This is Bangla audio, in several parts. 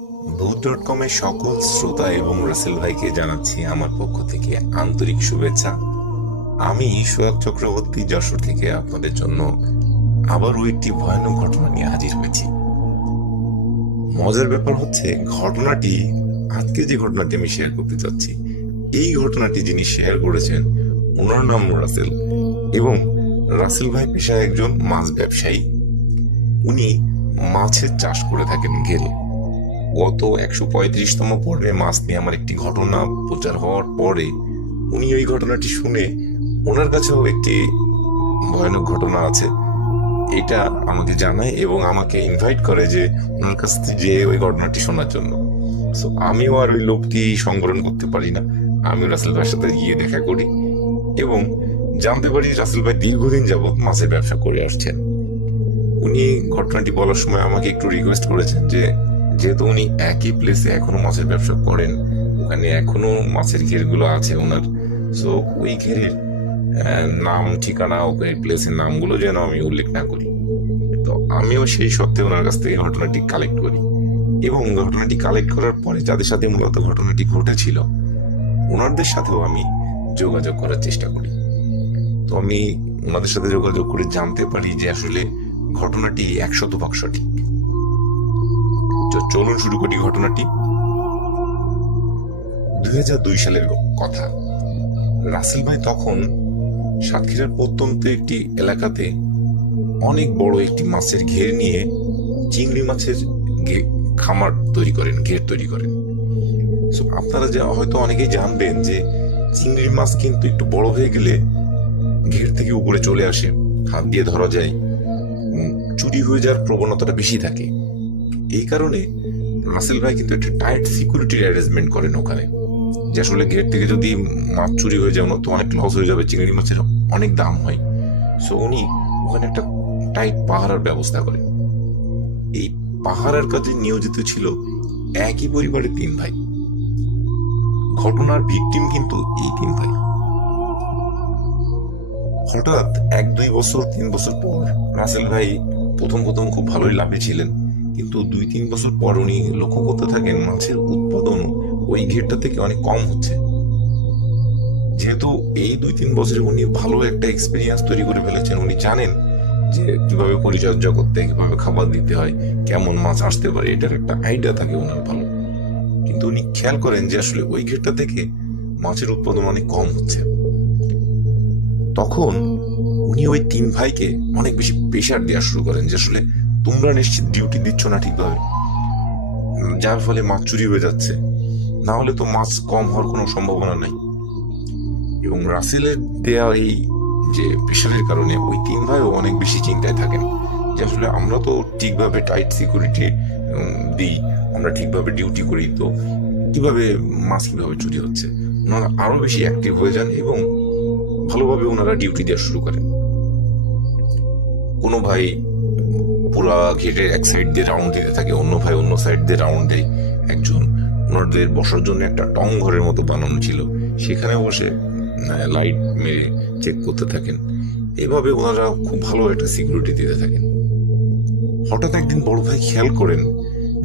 ভূত.com এর সকল শ্রোতা এবং রাসেল ভাইকে জানাচ্ছি আমার পক্ষ থেকে আন্তরিক শুভেচ্ছা। আমি সোহাগ চক্রবর্তী যশোর থেকে আপনাদের জন্য আবারও একটি ভয়ানক ঘটনা নিয়ে হাজির হয়েছি। মজার ব্যাপার হচ্ছে, ঘটনাটি আজকে যে ঘটনাটি আমি শেয়ার করতে চাচ্ছি, এই ঘটনাটি যিনি শেয়ার করেছেন ওনার নাম রাসেল, এবং রাসেল ভাই পেশায় একজন মাছ ব্যবসায়ী। উনি মাছের চাষ করে থাকেন ঘেরে। গত 135তম পর্বে মাছ নিয়ে আমার একটি ঘটনা প্রচার হওয়ার পরে উনি ওই ঘটনাটি শুনে ওনার কাছেও একটি ভয়ানক ঘটনা আছে এটা আমাকে জানায় এবং আমাকে ইনভাইট করে যে ওনার কাছ থেকে যে ওই ঘটনাটি শোনার জন্য। সো আমিও আর ওই লোকটি সংবরণ করতে পারি না, আমি রাসেল ভাইয়ের সাথে গিয়ে দেখা করি এবং জানতে পারি রাসেল ভাই দীর্ঘদিন যাবৎ মাছের ব্যবসা করে আসছেন। উনি ঘটনাটি বলার সময় আমাকে একটু রিকোয়েস্ট করেছেন যে যেহেতু উনি একই প্লেসে এখনো মাছের ব্যবসা করেন, ওখানে এখনো মাছের ঘেরগুলো আছে ওনার, সো ওই ঘেরের নাম ঠিকানা ওই প্লেসের নামগুলো যেন আমি উল্লেখ না করি। তো আমিও সেই সত্ত্বে ওনার কাছ থেকে ঘটনাটি কালেক্ট করি এবং ঘটনাটি কালেক্ট করার পরে যাদের সাথে মূলত ঘটনাটি ঘটেছিল ওনাদের সাথেও আমি যোগাযোগ করার চেষ্টা করি। তো আমি ওনাদের সাথে যোগাযোগ করে জানতে পারি যে আসলে ঘটনাটি 100% সঠিক। চলুন শুরু করি ঘটনাটি। 2002 সালের কথা। রাসেল ভাই তখন সাতক্ষীরার প্রত্যন্ত একটি এলাকাতে অনেক বড় একটি মাছের ঘের নিয়ে চিংড়ি মাছের খামার তৈরি করেন, ঘের তৈরি করেন। আপনারা হয়তো অনেকেই জানবেন যে চিংড়ি মাছ কিন্তু একটু বড় হয়ে গেলে ঘের থেকে উপরে চলে আসে, হাত দিয়ে ধরা যায়, চুরি হয়ে যাওয়ার প্রবণতাটা বেশি থাকে। এই কারণে রাসেল ভাই কিন্তু একটা টাইট সিকিউরিটির অ্যারেঞ্জমেন্ট করেন ওখানে, যে আসলে ঘের থেকে যদি মাছ চুরি হয়ে যায় তো অনেক লস হয়ে যাবে, চিংড়ি মাছের অনেক দাম হয়। সো উনি ওখানে একটা টাইট পাহারার ব্যবস্থা করেন। এই পাহারার কাজে নিয়োজিত ছিল একই পরিবারের 3 ভাই। ঘটনার ভিকটিম কিন্তু এই 3 ভাই। হঠাৎ 1-2 বছর 3 বছর পর রাসেল ভাই প্রথম খুব ভালোই লাভে ছিলেন, কিন্তু 2-3 বছর পর উনি লক্ষ্য করতে থাকেন মাছের উৎপাদন ওই ঘেরটা থেকে অনেক কম হচ্ছে। যেহেতু এই 2-3 বছরে উনি ভালো একটা এক্সপিরিয়েন্স তৈরি করে ফেলেছেন, উনি জানেন যে কিভাবে পরিচর্যা করতে, কিভাবে খাবার দিতে হয়, কেমন মাছ আসতে পারে, এটার একটা আইডিয়া থাকে ওনার ভালো। কিন্তু উনি খেয়াল করেন যে আসলে ওই ঘেরটা থেকে মাছের উৎপাদন অনেক কম হচ্ছে। তখন উনি ওই 3 ভাইকে অনেক বেশি প্রেশার দেওয়া শুরু করেন যে আসলে তোমরা নিশ্চিত ডিউটি দিচ্ছ না ঠিকভাবে, যার ফলে মাছ চুরি হয়ে যাচ্ছে, না হলে তো মাছ কম হওয়ার কোনো সম্ভাবনা নাই। এবং রাসেলের দেয়া এই যে প্রেশারের কারণে ওই 3 ভাইও অনেক বেশি চিন্তায় থাকেন যে আসলে আমরা তো ঠিকভাবে টাইট সিকিউরিটি দিই, আমরা ঠিকভাবে ডিউটি করি, তো কিভাবে মাছ কিভাবে চুরি হচ্ছে। ওনারা আরো বেশি অ্যাক্টিভ হয়ে যান এবং ভালোভাবে ওনারা ডিউটি দেওয়া শুরু করেন। কোনো ভাই পুরা ঘেরের এক সাইড দিয়ে রাউন্ড দিতে থাকে, অন্য ভাই অন্য সাইড দিয়ে রাউন্ড দেয়। একজন ওনাদের বসার জন্য একটা টং ঘরের মতো বানানো ছিল, সেখানে বসে লাইট মেরে চেক করতে থাকেন। এভাবে ওনারা খুব ভালো একটা সিকিউরিটি দিতে থাকেন। হঠাৎ একদিন বড় ভাই খেয়াল করেন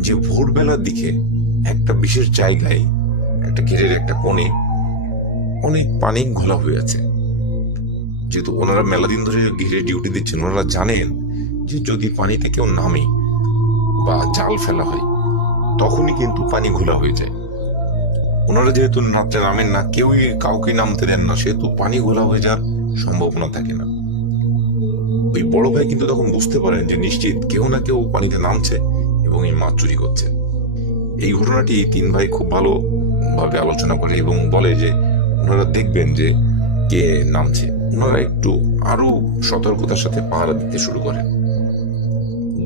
যে ভোরবেলার দিকে একটা বিশেষ জায়গায়, একটা ঘেরের একটা কোণে অনেক পানি ঘোলা হয়ে আছে। যেহেতু ওনারা মেলা দিন ধরে ঘিরে ডিউটি দিচ্ছেন, ওনারা জানেন যে যদি পানিতে কেউ নামে বা জাল ফেলা হয় তখনই কিন্তু পানি ঘোলা হয়ে যায়। ওনারা যেহেতু রাত্রে নামেন না, কেউই কাউকে নামতে দেন না, সেহেতু পানি ঘোলা হয়ে যাওয়ার সম্ভাবনা থাকে না। ওই বড় ভাই কিন্তু তখন বুঝতে পারেন যে নিশ্চিত কেউ না কেউ পানিতে নামছে এবং এই মাছ চুরি করছে। এই ঘটনাটি 3 ভাই খুব ভালো ভাবে আলোচনা করে এবং বলে যে ওনারা দেখবেন যে কে নামছে। ওনারা একটু আরো সতর্কতার সাথে পাহারা দিতে শুরু করেন।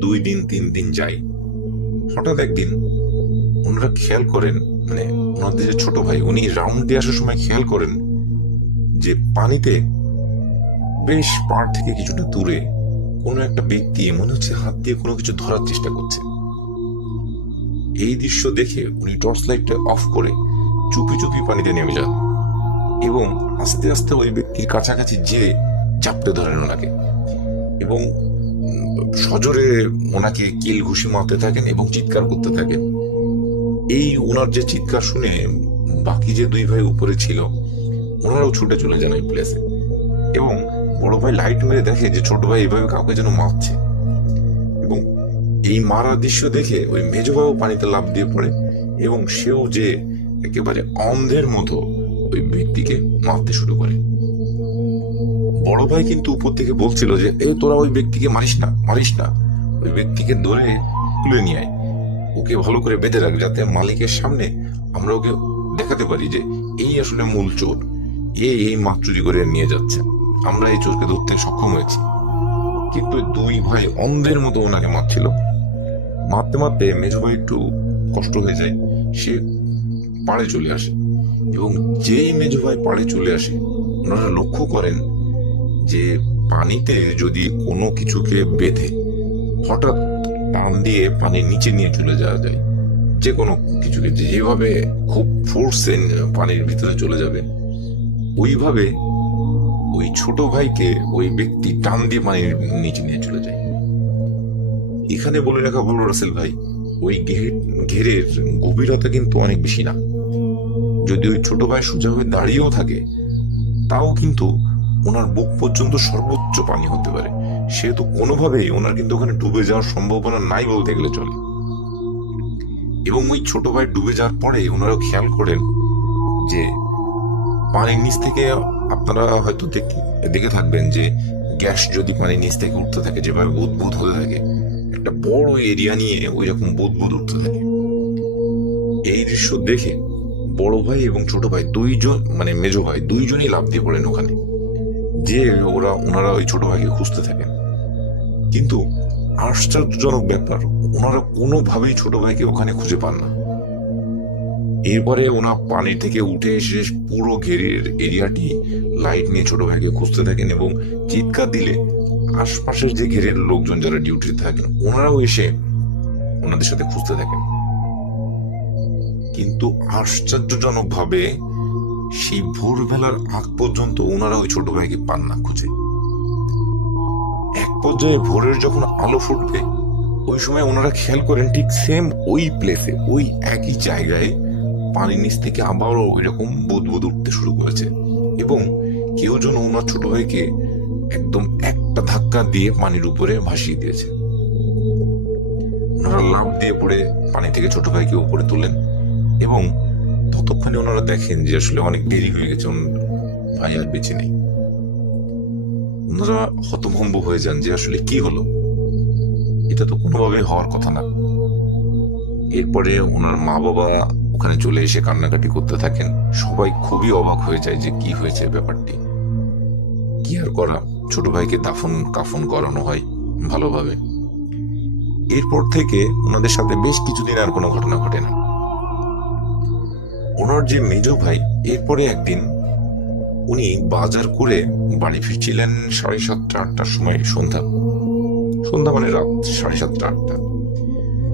2 দিন 3 দিন যায়। হঠাৎ একদিন ওনারা খেয়াল করেন, মানে ওনাদের যে ছোট ভাই, উনি রাউন্ড দিয়ে আসার সময় খেয়াল করেন যে পানিতে বেশ পাড় থেকে কিছুটা দূরে কোনো একটা ব্যক্তি মনে হচ্ছে হাত দিয়ে কোনো কিছু ধরার চেষ্টা করছে। এই দৃশ্য দেখে উনি টর্চ লাইটটা অফ করে চুপি চুপি পানিতে নেমে যান এবং আস্তে আস্তে ওই ব্যক্তির কাছাকাছি যেয়ে চাপটে ধরেন ওনাকে এবং সজোরে ওনাকে কিল ঘুষি মারতে থাকেন এবং চিৎকার করতে থাকেন এই ওনার যে চিৎকার শুনে বাকি যে দুই ভাই উপরে ছিল ওনারাও ছুটে চলে যান ওই প্লেসে, এবং বড় ভাই লাইট মেরে দেখে যে ছোট ভাই এভাবে কাউকে যেন মারছে, এবং এই মারার দৃশ্য দেখে ওই মেজো ভাইও পানিতে লাফ দিয়ে পড়ে, এবং সেও যে একেবারে অন্ধের মতো ওই ব্যক্তিকে মারতে শুরু করে। বড় ভাই কিন্তু উপর থেকে বলছিল যে তোরা ওই ব্যক্তিকে মারিস না, ওই ব্যক্তিকে ধরে তুলে নিয়ে আয়, ওকে ভালো করে বেঁধে রাখ, যাতে মালিকের সামনে আমরা ওকে দেখাতে পারি যে এই আসলে মূল চোর, এই মাছ চুরি করে নিয়ে যাচ্ছে, আমরা এই চোরকে ধরতে সক্ষম হয়েছি। কিন্তু দুই ভাই অন্ধের মতো ওনাকে মারছিল। মারতে মারতে মেজো ভাই একটু কষ্ট হয়ে যায়, সে পাড়ে চলে আসে, এবং যেই মেজো ভাই পাড়ে চলে আসে ওনারা লক্ষ্য করেন যে পানিতে যদি কোনো কিছুকে বেঁধে হঠাৎ টান দিয়ে পানির নিচে নিয়ে চলে যাওয়া যায়, যে কোনো কিছুকে যেভাবে খুব ফোর্সে পানির ভিতরে চলে যাবে, ওইভাবে ওই ছোট ভাইকে ওই ব্যক্তি টান দিয়ে পানির নিচে নিয়ে চলে যায়। এখানে বলে রাখা ভালো রাসেল ভাই, ওই ঘেরের গভীরতা কিন্তু অনেক বেশি না। যদি ওই ছোট ভাই সোজা হয়ে দাঁড়িয়েও থাকে তাও কিন্তু ওনার বুক পর্যন্ত সর্বোচ্চ পানি হতে পারে, সেহেতু কোনোভাবেই ওনার কিন্তু ওখানে ডুবে যাওয়ার সম্ভাবনা নাই বলতে গেলে চলে। এবং ওই ছোট ভাই ডুবে যাওয়ার পরে ওনারা খেয়াল করেন যে পানির নিচ থেকে, আপনারা হয়তো দেখে থাকবেন যে গ্যাস যদি পানির নিচ থেকে উঠতে থাকে যেভাবে বুদবুদ হতে থাকে, একটা বড় এরিয়া নিয়ে ওই রকম বুদবুদ উঠতে থাকে। এই দৃশ্য দেখে বড় ভাই এবং ছোট ভাই দুইজন, মানে মেজো ভাই দুইজনই লাফ দিয়ে পড়েন ওখানে, যে ওনারা ওই ছোট ভাইকে খুঁজতে থাকেন। কিন্তু আশ্চর্যজনক ব্যাপার, ওনারা কোনোভাবেই ছোট ভাইকে ওখানে খুঁজে পান না। এরপরে ওনার পানি থেকে উঠে এসে পুরো ঘেরের এরিয়াটি লাইট নিয়ে ছোট ভাইকে খুঁজতে থাকেন, এবং চিৎকার দিলে আশপাশের যে ঘেরের লোকজন যারা ডিউটি থাকেন ওনারাও এসে ওনাদের সাথে খুঁজতে থাকেন। কিন্তু আশ্চর্যজনক ভাবে সেই ভোরবেলার আগ পর্যন্ত ওনারা ওই ছোট ভাইকে পান না খুঁজে। এক পর্যায়ে ভোরের যখন আলো ফুটবে ওই সময় ওনারা খেয়াল করেন ঠিক সেম ওই প্লেসে, ওই একই জায়গায় পানির নিচ থেকে আবারও ওই রকম বুদবুদ উঠতে শুরু করেছে, এবং কেউ যেন ওনার ছোট ভাইকে একদম একটা ধাক্কা দিয়ে পানির উপরে ভাসিয়ে দিয়েছে। ওনারা লাফ দিয়ে পড়ে পানি থেকে ছোট ভাইকে উপরে তুলেন, এবং ততক্ষণে ওনারা দেখেন যে আসলে অনেক দেরি হয়ে গেছে, ভাই আর বেঁচে নেই। ওনারা হতভম্ব হয়ে যান যে আসলে কি হলো, এটা তো কোনোভাবে হওয়ার কথা না। এরপরে ওনার মা বাবা ওখানে চলে এসে কান্নাকাটি করতে থাকেন, সবাই খুবই অবাক হয়ে যায় যে কি হয়েছে ব্যাপারটি। কি আর করা, ছোট ভাইকে দাফন কাফন করানো হয় ভালোভাবে। এরপর থেকে ওনাদের সাথে বেশ কিছুদিন আর কোনো ঘটনা ঘটে না। ওনার যে মেজো ভাই এরপরে একদিন উনি বাজার করে বাড়ি ফিরছিলেন 7:30-8টার সময়, সন্ধ্যা মানে রাত 7:30-8টা।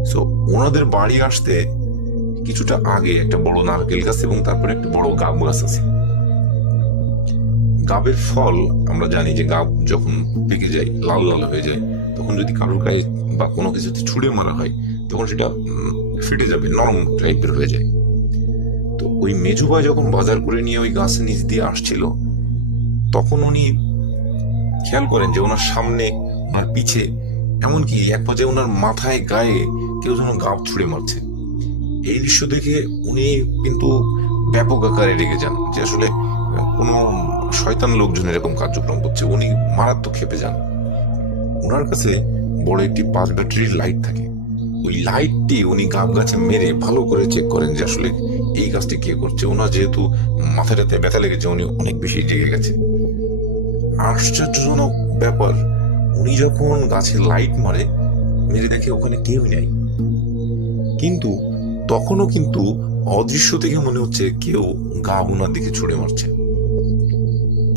সো ওনাদের বাড়ি আসতে কিছুটা আগে একটা বড় নারকেল গাছ এবং তারপরে একটা বড় গাব গাছ আছে। গাবের ফল আমরা জানি যে গাব যখন পেকে যায়, লাল লাল হয়ে যায়, তখন যদি কারোর গায়ে বা কোনো কিছুতে ছুঁড়ে মারা হয় তখন সেটা ফেটে যাবে, নরম টাইপের হয়ে যায়। তো ওই মেজো ভাই যখন বাজার করে নিয়ে ওই গাছের নিচ দিয়ে আসছিল তখন উনি খেয়াল করেন যে ওনার সামনে, ওনার পিছে, এমনকি এক পর্যায়ে ওনার মাথায় গায়ে কেউ যেন গাব ছুঁড়ে মারছে। এই দৃশ্য দেখে উনি কিন্তু ব্যাপক আকারে রেগে যান যে আসলে কোনো শয়তান লোকজন এরকম কার্যক্রম করছে। উনি মারাত্মক ক্ষেপে যান। ওনার কাছে বড় একটি 5 ব্যাটারির লাইট থাকে, ওই লাইটটি উনি গাব গাছে মেরে ভালো করে চেক করেন যে আসলে এই কাজটি কে করছে। ওনার যেহেতু মাথাটাতে ব্যথা লেগেছে, উনি অনেক বেশি জেগে গেছে। আশ্চর্যজনক ব্যাপার, উনি যখন গাছে লাইট মেরে দেখে ওখানে কেউ নেই, কিন্তু তখনও কিন্তু অদৃশ্য থেকে মনে হচ্ছে কেউ গাব ওনার দিকে ছুড়ে মারছে।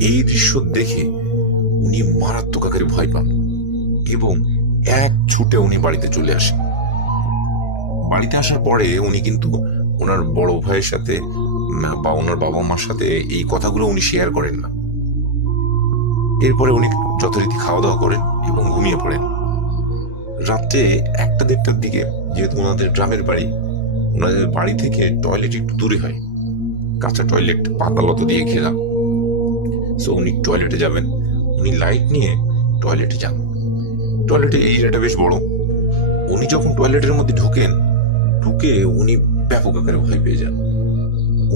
এই দৃশ্য দেখে উনি মারাত্মক আকারে ভয় পান এবং এক ছুটে উনি বাড়িতে চলে আসেন। বাড়িতে আসার পরে উনি কিন্তু ওনার বড় ভাইয়ের সাথে বা ওনার বাবা মার সাথে এই কথাগুলো উনি শেয়ার করেন না। এরপরে উনি যথারীতি খাওয়া দাওয়া করেন এবং ঘুমিয়ে পড়েন। রাত্রে 1টা-1:30টার দিকে, যেহেতু ওনাদের গ্রামের বাড়ি, ওনাদের বাড়ি থেকে টয়লেট একটু দূরে হয়, কাঁচা টয়লেট পাতালতা দিয়ে ঘেরা। সো উনি টয়লেটে যাবেন, উনি লাইট নিয়ে টয়লেটে যান। টয়লেটের এরিয়াটা বেশ বড়। উনি যখন টয়লেটের মধ্যে ঢুকে উনি ব্যাপক আকারে ভয় পেয়ে যান।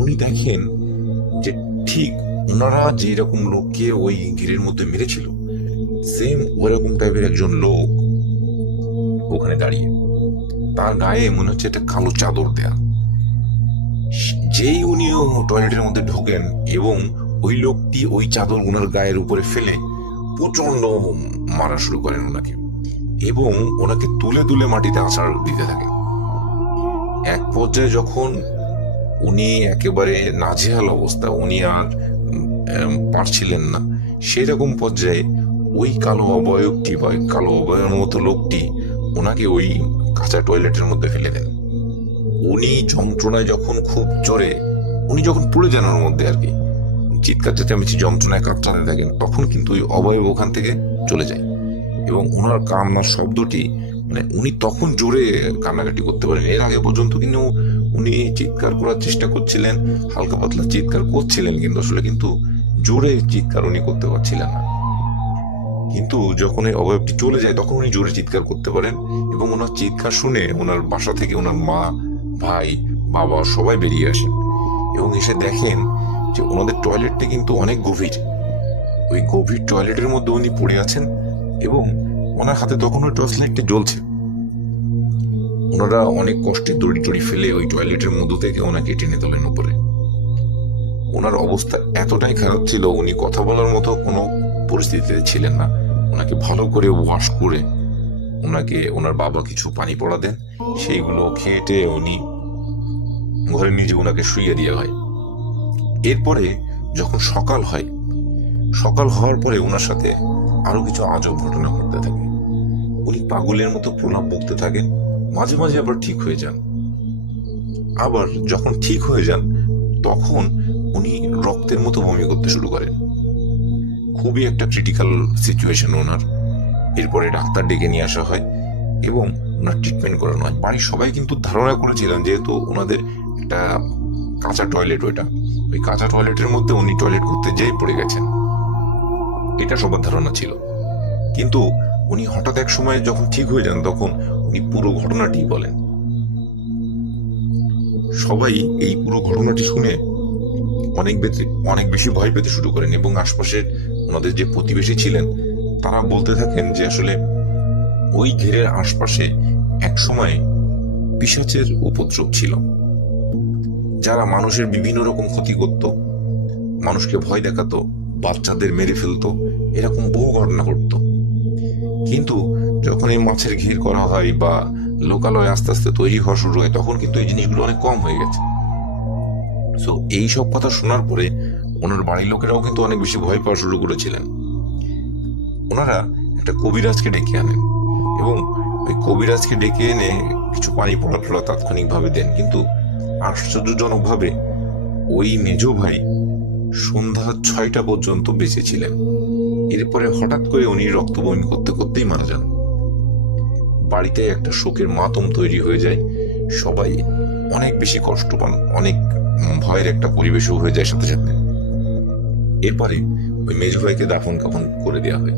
উনি দেখেন যে ঠিক ওনারা যে রকম লোককে ওই ঘিরের মধ্যে মেরেছিল, সেম ওরকম টাইপের একজন লোক ওখানে দাঁড়িয়ে, তার গায়ে মনে হচ্ছে একটা কালো চাদর দেয়া। যেই উনিও টয়লেটের মধ্যে ঢোকেন এবং ওই লোকটি ওই চাদর ওনার গায়ের উপরে ফেলে প্রচন্ড মারা শুরু করেন ওনাকে, এবং ওনাকে তুলে তুলে মাটিতে আছাড় দিতে থাকেন। এক পর্যায়ে যখন উনি একেবারে নাজেহাল অবস্থা, উনি আর পারছিলেন না, সেরকম পর্যায়ে ওই কালো অবয়বটি বা কালো অবয়বের মতো লোকটি ওনাকে ওই কাঁচা টয়লেটের মধ্যে ফেলে দেন। উনি যন্ত্রণায় যখন খুব জোরে উনি যখন পড়ে যান ওর মধ্যে আর কি, চিৎকার চেঁচামেচি যন্ত্রণায় কাঁপতে থাকেন, তখন কিন্তু ওই অবয়ব ওখান থেকে চলে যায় এবং ওনার কান্নার শব্দটি, মানে উনি তখন জোরে কান্নাকাটি করতে পারেন। এর আগে পর্যন্ত কিন্তু উনি চিৎকার করার চেষ্টা করছিলেন, হালকা পাতলা চিৎকার করছিলেন, কিন্তু জোরে চিৎকার উনি করতে পারছিলেন না। কিন্তু যখন এই অবয়বটি চলে যায় তখন উনি জোরে চিৎকার করতে পারেন, এবং ওনার চিৎকার শুনে ওনার বাসা থেকে ওনার মা, ভাই, বাবা সবাই বেরিয়ে আসেন এবং এসে দেখেন যে ওনাদের টয়লেটটা কিন্তু অনেক গভীর। ওই গভীর টয়লেটের মধ্যে উনি পড়ে আছেন এবং ওনার হাতে তখন ওই টর্চ লাইটটা জ্বলছে। ওনারা অনেক কষ্টে দড়ি টড়ি ফেলে ওই টয়লেটের মধ্য থেকে ওনাকে টেনে তোলেন উপরে। ওনার অবস্থা এতটাই খারাপ ছিল, উনি কথা বলার মতো কোনো পরিস্থিতিতে ছিলেন না। ওনাকে ভালো করে ওয়াশ করে ওনাকে ওনার বাবা কিছু পানি পড়া দেন, সেইগুলো খেয়ে উনি ঘরে নিজে ওনাকে শুইয়ে দেওয়া হয়। এরপরে যখন সকাল হওয়ার পরে ওনার সাথে আরো কিছু আজব ঘটনা ঘটতে থাকে। উনি পাগলের মতো প্রলাপ বকতে থাকেন, মাঝে মাঝে আবার ঠিক হয়ে যান। আবার যখন ঠিক হয়ে যান তখন উনি রক্তের মতো বমি করতে শুরু করেন। খুবই একটা ক্রিটিক্যাল সিচুয়েশন ওনার। এরপরে ডাক্তার ডেকে নিয়ে আসা হয় এবং ওনার ট্রিটমেন্ট করানো হয়। বাড়ির সবাই কিন্তু ধারণা করেছিলেন, যেহেতু ওনাদের একটা কাঁচা টয়লেট, ওই কাঁচা টয়লেটের মধ্যে উনি টয়লেট করতে যেয়ে পড়ে গেছেন, এটা সবার ধারণা ছিল। কিন্তু উনি হঠাৎ এক সময় যখন ঠিক হয়ে যান তখন উনি পুরো ঘটনাটি বলেন। সবাই এই পুরো ঘটনাটি শুনে অনেক বেশি ভয় পেতে শুরু করেন এবং আশপাশের ওনাদের যে প্রতিবেশী ছিলেন তারা বলতে থাকেন যে আসলে ওই ঘেরের আশপাশে এক সময় পিশাচের উপদ্রব ছিল, যারা মানুষের বিভিন্ন রকম ক্ষতি করত, মানুষকে ভয় দেখাতো, বাচ্চাদের মেরে ফেলতো, এরকম বহু ঘটনা ঘটতো। কিন্তু যখন এই মাছের ঘের করা হয় বা লোকালয় আস্তে আস্তে তৈরি হওয়া শুরু হয় তখন কিন্তু এই জিনিসগুলো অনেক কম হয়ে গেছে। সো এই সব কথা শোনার পরে ওনার বাড়ির লোকেরাও কিন্তু অনেক বেশি ভয় পাওয়া শুরু করেছিলেন। ওনারা একটা কবিরাজকে ডেকে আনেন এবং ওই কবিরাজকে ডেকে এনে কিছু পানি পড়া তাৎক্ষণিক ভাবে দেন, কিন্তু আশ্চর্যজনক ভাবে ওই মেজ ভাই সন্ধ্যা 6টা পর্যন্ত বেঁচে ছিলেন। এরপরে হঠাৎ করে উনি রক্ত বমি করতে করতেই মারা যান। বাড়িতে একটা শোকের মাতম তৈরি হয়ে যায়, সবাই অনেক বেশি কষ্ট পান, অনেক ভয়ের একটা পরিবেশও হয়ে যায় সাথে সাথে। এরপরে ওই মেজ ভাইকে দাফন কাফন করে দেওয়া হয়।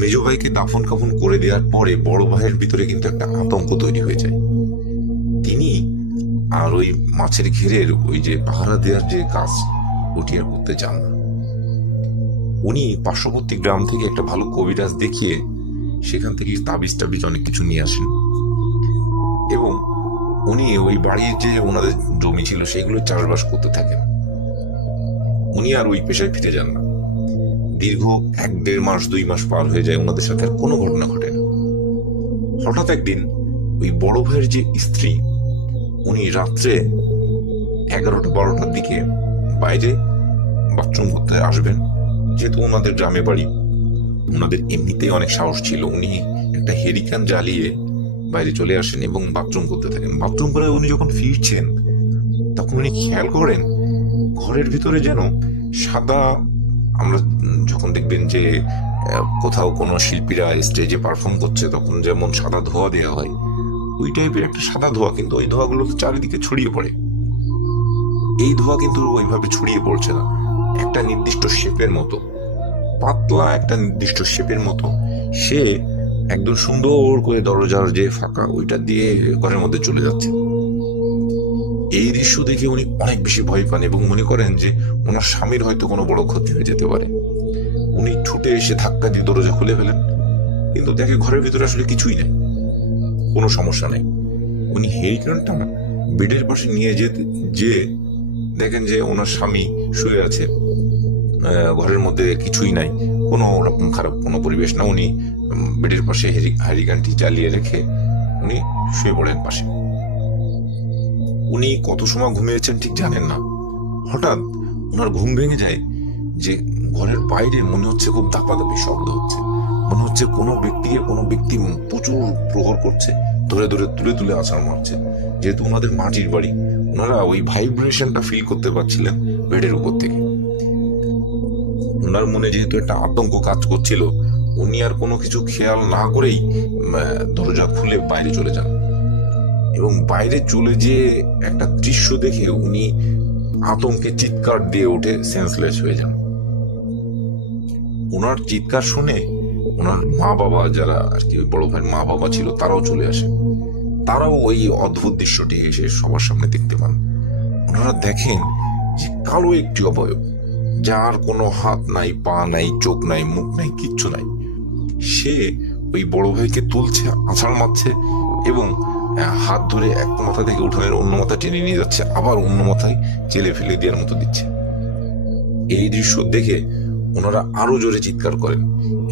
মেজ ভাইকে দাফন কাফন করে দেওয়ার পরে বড় ভাইয়ের ভিতরে কিন্তু একটা আতঙ্ক তৈরি হয়ে যায়। তিনি আর ওই মাছের ঘেরের ওই যে পাহারা দেওয়ার যে কাজ ওটি আর করতে চান না। উনি পার্শ্ববর্তী গ্রাম থেকে একটা ভালো কবিরাজ দেখিয়ে সেখান থেকে তাবিজ অনেক কিছু নিয়ে আসেন এবং উনি ওই বাড়ির যে ওনাদের জমি ছিল সেগুলো চাষবাস করতে থাকেন। উনি আর ওই পেশায় ফিরে যান না। দীর্ঘ 1-1.5 মাস 2 মাস পার হয়ে যায়, ওনাদের সাথে আর কোনো ঘটনা ঘটে না। হঠাৎ একদিন ওই বড় ভাইয়ের যে স্ত্রী, উনি রাত্রে 11টা-12টার দিকে বাইরে বাথরুম করতে আসবেন। যেহেতু ওনাদের গ্রামে বাড়ি, ওনাদের এমনিতেই অনেক সাহস ছিল, উনি একটা হেরিকান জ্বালিয়ে বাইরে চলে আসেন এবং বাথরুম করতে থাকেন। বাথরুম করে উনি যখন ফিরছেন তখন উনি খেয়াল করেন ঘরের ভিতরে যেন সাদা, আমরা যখন দেখবেন যে কোথাও কোনো শিল্পীরা স্টেজে পারফর্ম করছে তখন যেমন সাদা ধোয়া দেওয়া হয়, ওই টাইপের একটা সাদা ধোঁয়া, কিন্তু ওই ধোঁয়াগুলো তো চারিদিকে ছড়িয়ে পড়ে। এই ধোঁয়া কিন্তু ওইভাবে ছড়িয়ে পড়ছে না, একটা নির্দিষ্ট শেপের মতো, পাতলা একটা নির্দিষ্ট শেপের মতো সে একদম সুন্দর করে দরজার যে ফাঁকা ওইটা দিয়ে ঘরের মধ্যে চলে যাচ্ছে। এই দৃশ্য দেখে উনি অনেক বেশি ভয় পান এবং মনে করেন যে ওনার স্বামীর হয়তো কোনো বড় ক্ষতি হয়ে যেতে পারে। উনি ছুটে এসে ধাক্কা দিয়ে দরজা খুলে ফেলেন, কিন্তু দেখে ঘরের ভিতরে আসলে কিছুই নেই, কোনো সমস্যা নেই। উনি হেরিকেনটা বেডের পাশে নিয়ে যে দেখেন যে ওনার স্বামী শুয়ে আছে, ঘরের মধ্যে কিছুই নাই, কোনো রকম খারাপ কোনো পরিবেশ না। উনি বেডের পাশে হ্যারিকেনটি জ্বালিয়ে রেখে উনি শুয়ে পড়েন পাশে। উনি কত সময় ঘুমিয়েছেন ঠিক জানেন না। হঠাৎ ওনার ঘুম ভেঙে যায় যে ঘরের বাইরে মনে হচ্ছে খুব দাপাদাপি শব্দ হচ্ছে, মনে হচ্ছে কোনো ব্যক্তি প্রচুর প্রহর করছে, ধরে ধরে তুলে তুলে আছাড় মারছে। যেহেতু ওনাদের মাটির বাড়ি, ওনারা ওই ভাইব্রেশনটা ফিল করতে পারছিলেন বেডের উপর থেকে। ওনার মনে যেহেতু একটা আতঙ্ক কাজ করছিল, উনি আর কোনো কিছু খেয়াল না করেই দরজা খুলে বাইরে চলে যান এবং বাইরে চলে যেয়ে একটা দৃশ্য দেখে উনি আতঙ্কে চিৎকার দিয়ে উঠে সেন্সলেস হয়ে যান। ওনার চিৎকার শুনে ওনার মা বাবা, যারা আর কি বড় ভাইয়ের মা বাবা ছিল, তারাও চলে আসে। তারাও ওই অদ্ভুত দৃশ্যটি এসে সবার সামনে দেখতে পান। ওনারা দেখেন যে কালো একটি অবয়ব, যার কোনো হাত নাই, পা নাই, চোখ নাই, মুখ নাই, কিচ্ছু নাই, সে ওই বড় ভাইকে তুলছে, আছাড় মারছে এবং হাত ধরে এক মাথা থেকে উঠানের অন্য মাথা টেনে নিয়ে যাচ্ছে, আবার অন্য মাথায় চেলে ফেলে দেওয়ার মতো দিচ্ছে। এই দৃশ্য দেখে ওনারা আরো জোরে চিৎকার করেন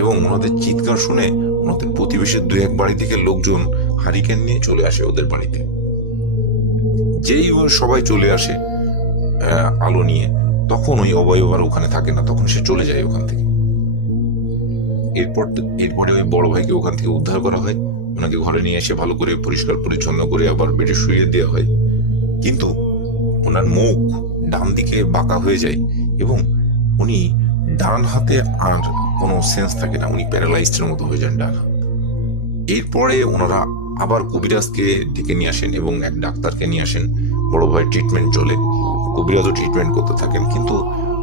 এবং ওনাদের চিৎকার শুনে ওনাদের প্রতিবেশীর 2-1 বাড়ি থেকে লোকজন হারিকেন নিয়ে চলে আসে ওদের বাড়িতে। যেই সবাই চলে আসে আলো নিয়ে, তখন ওই অবয়ব আর ওখানে থাকে না, তখন সে চলে যায় ওখান থেকে। এরপরে ওই বড় ভাইকে ওখান থেকে উদ্ধার করা হয়, ওনাকে ঘরে নিয়ে এসে ভালো করে পরিষ্কার পরিচ্ছন্ন করে আবার বেডে শুয়ে দেওয়া হয়। কিন্তু ওনার মুখ ডান দিকে বাঁকা হয়ে যায় এবং উনি ডান হাতে আর কোনো সেন্স থাকে না, উনি প্যারালাইজড মতো হয়ে যান ডান হাত। এরপরে ওনারা আবার কবিরাজকে ডেকে নিয়ে আসেন এবং এক ডাক্তারকে নিয়ে আসেন। বড় ভাইয়ের ট্রিটমেন্ট চলে, কবিরাজও ট্রিটমেন্ট করতে থাকেন, কিন্তু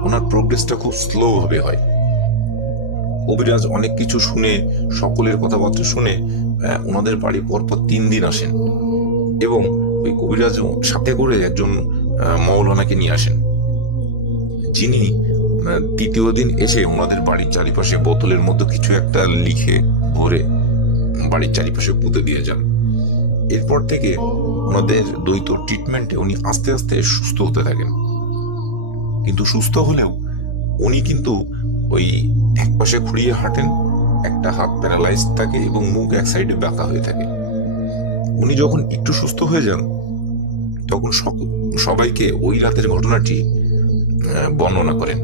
ওনার প্রোগ্রেসটা খুব স্লো ভাবে হয়। কবিরাজ অনেক কিছু শুনে, সকলের কথাবার্তা শুনে ওনাদের বাড়ি পরপর 3 দিন আসেন এবং ওই কবিরাজ সাথে করে একজন মৌলানাকে নিয়ে আসেন, যিনি 3য় দিন এসে ওনাদের বাড়ির চারিপাশে বোতলের মধ্যে কিছু একটা লিখে ভরে বাড়ির চারিপাশে পুঁতে দিয়ে যান। এরপর থেকে ওনাদের দ্বৈত ট্রিটমেন্টে উনি আস্তে আস্তে সুস্থ হতে থাকেন। কিন্তু সুস্থ হলেও উনি কিন্তু ওই এক পাশে খুঁড়িয়ে হাঁটেন, একটা হাত প্যারালাইজ থাকে এবং মুখ এক সাইডে বাঁকা হয়ে থাকে। উনি যখন একটু সুস্থ হয়ে যান, তখন সবাইকে ওই রাতের ঘটনাটি বর্ণনা করেন।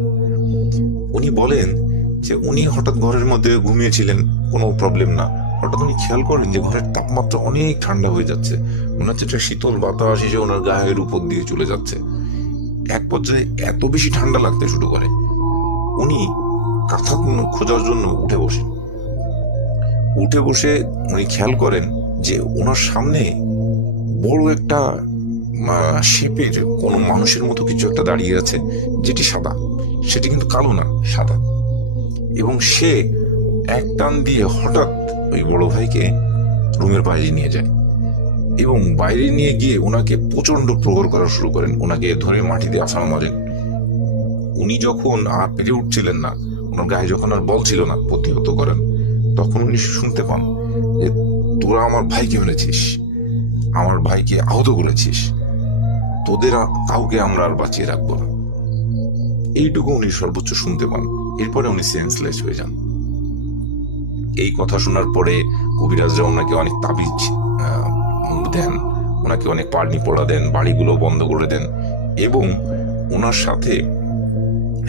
উনি বলেন যে উনি হঠাৎ ঘরের মধ্যে ঘুমিয়েছিলেন, কোনো প্রবলেম না, হঠাৎ উনি খেয়াল করেন যে ঘরের তাপমাত্রা অনেক ঠান্ডা হয়ে যাচ্ছে, মনে হচ্ছে একটা শীতল বাতাস এসে ওনার গায়ের উপর দিয়ে চলে যাচ্ছে। এক পর্যায়ে এত বেশি ঠান্ডা লাগতে শুরু করে, উনি কাঁথা খোঁজার জন্য উঠে বসে উনি খেয়াল করেন যে ওনার সামনে বড় একটা শেপের কোনো মানুষের মতো কিছু একটা দাঁড়িয়ে আছে, যেটি সাদা, সেটি কিন্তু কালো না, সাদা। এবং সে এক টান দিয়ে হঠাৎ ওই বড় ভাইকে রুমের বাইরে নিয়ে যায় এবং বাইরে নিয়ে গিয়ে ওনাকে প্রচন্ড প্রহার করা শুরু করেন, ওনাকে ধরে মাটিতে আছাড় মারেন। উনি যখন আর পেরে উঠছিলেন না, ওনার গায়ে যখন আর বল ছিল না প্রতিহত করেন, তখন উনি শুনতে পান যে তোরা আমার ভাইকে মেরেছিস, আমার ভাইকে আহত করেছিস, তোদের কাউকে আমরা আর বাঁচিয়ে রাখবো না। এইটুকু উনি সর্বোচ্চ শুনতে পান। এরপরে উনি সেন্সলেস হয়ে যান। এই কথা শোনার পরে কবিরাজরা ওনাকে অনেক তাবিজ দেন, ওনাকে অনেক পারনি পড়া দেন, বাড়িগুলো বন্ধ করে দেন এবং ওনার সাথে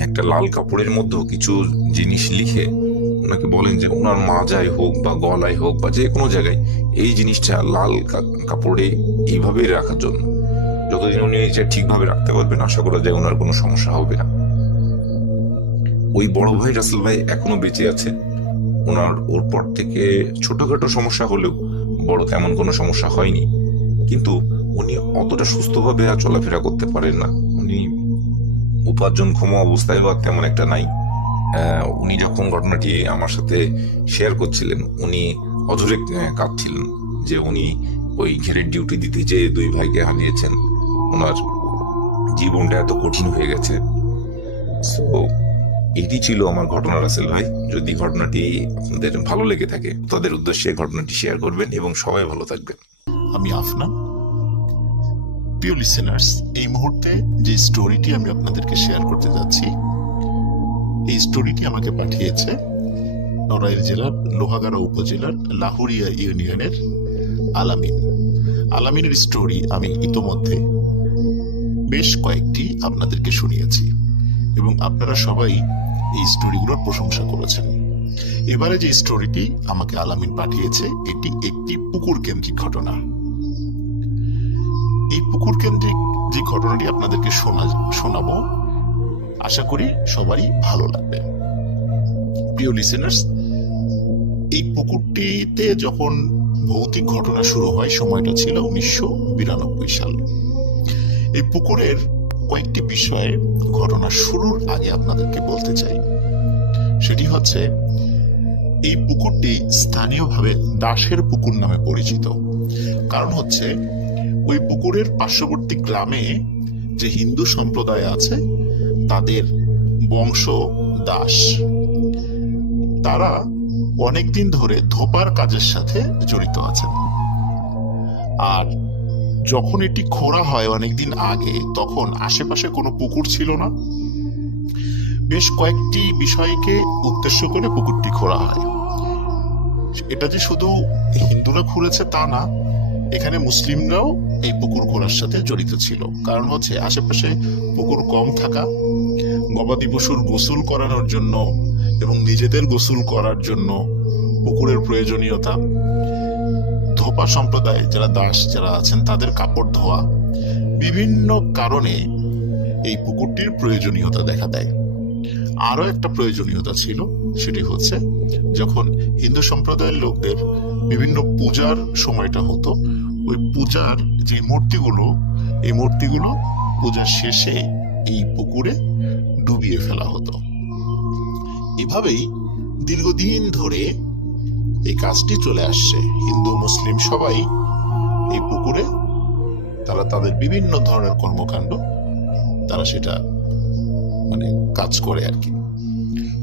একটা লাল কাপড়ের মধ্যে কিছু জিনিস লিখে ওনাকে বলেন যে ওনার মাজায় হোক বা গলায় হোক বা যে কোনো জায়গায় এই জিনিসটা লাল কাপড়ে এইভাবেই রাখার জন্য। যতদিন উনি এটা ঠিকভাবে রাখতে পারবেন, আশা করা যায় ওনার কোনো সমস্যা হবে না। ওই বড় ভাই রাসেল ভাই এখনো বেঁচে আছে। ওর পর থেকে ছোটখাটো সমস্যা হলেও বড় তেমন কোনো সমস্যা হয়নি, কিন্তু উনি অতটা সুস্থভাবে আর চলাফেরা করতে পারেন না। উনি উপার্জনক্ষম অবস্থায় বা তেমন একটা নাই। উনি যখন ঘটনাটি আমার সাথে শেয়ার করছিলেন, উনি অঝরে কাঁদছিলেন যে উনি ওই ঘেরের ডিউটি দিতে যেয়ে 2 ভাইকে হারিয়েছেন, ওনার জীবনটা এত কঠিন হয়ে গেছে। সো এটি ছিল আমার ঘটনা রাসেল ভাই। যদি ঘটনাটি আপনাদের ভালো লেগে থাকে তাদের উদ্দেশ্যে ঘটনাটি শেয়ার করবেন এবং সবাই ভালো থাকবেন। আমি আফনান। প্রিয় লিসেনার্স, এই মুহূর্তে যে স্টোরিটি আমি আপনাদেরকে শেয়ার করতে যাচ্ছি, এই স্টোরিটি আমাকে পাঠিয়েছে নড়াইল জেলার লোহাগাড়া উপজেলার লাহুরিয়া ইউনিয়নের আলামিন। আলামিনের স্টোরি আমি ইতোমধ্যে বেশ কয়েকটি আপনাদেরকে শুনিয়েছি এবং আপনারা সবাই এই স্টোরিগুলোর প্রশংসা করেছেন। এবারে যে স্টোরিটি আমাকে আলামিন পাঠিয়েছে, এটি একটি পুকুর কেন্দ্রিক ঘটনা। এই পুকুর কেন্দ্রিক যে ঘটনাটি আপনাদেরকে শোনাবো, আশা করি সবারই ভালো লাগবে। প্রিয় লিসেনার্স, এই পুকুরটিতে যখন ভৌতিক ঘটনা শুরু হয়, সময়টা ছিল 1992 সাল। এই পুকুরের কয়েকটি বিষয়ে ঘটনা শুরুর আগে আপনাদেরকে বলতে চাই। সেটি হচ্ছে, এই পুকুরটি স্থানীয়ভাবে দাসের পুকুর নামে পরিচিত। কারণ হচ্ছে, ওই পুকুরের পার্শ্ববর্তী গ্রামে যে হিন্দু সম্প্রদায় আছে, তাদের বংশ দাস। তারা অনেকদিন ধরে ধোপার কাজের সাথে জড়িত আছেন। আর যখন এটি খোঁড়া হয় অনেকদিন আগে, তখন আশেপাশে কোনো পুকুর ছিল না। বেশ কয়েকটি বিষয়কে উদ্দেশ্য করে পুকুরটি খোঁড়া হয়। এটা যে শুধু হিন্দুরা খুঁড়েছে তা না, এখানে মুসলিমরাও এই পুকুর খোঁড়ার সাথে জড়িত ছিল। কারণ হচ্ছে, আশেপাশে পুকুর কম থাকা, গবাদি পশুর গোসল করানোর জন্য এবং নিজেদের গোসল করার জন্য পুকুরের প্রয়োজনীয়তা, ধোপা সম্প্রদায় যারা দাস যারা আছেন তাদের কাপড় ধোয়া, বিভিন্ন কারণে এই পুকুরটির প্রয়োজনীয়তা দেখা দেয়। আরো একটা প্রয়োজনীয়তা ছিল, সেটি হচ্ছে যখন হিন্দু সম্প্রদায়ের লোকদের বিভিন্ন পূজার সময়টা হতো, ওই পূজার যে মূর্তিগুলো, এই মূর্তিগুলো পূজার শেষে এই পুকুরে ডুবিয়ে ফেলা হতো। এভাবেই দীর্ঘদিন ধরে এই কাজটি চলে আসছে। হিন্দু মুসলিম সবাই এই পুকুরে তারা তাদের বিভিন্ন ধরনের কর্মকাণ্ড তারা সেটা কাজ করে আর কি।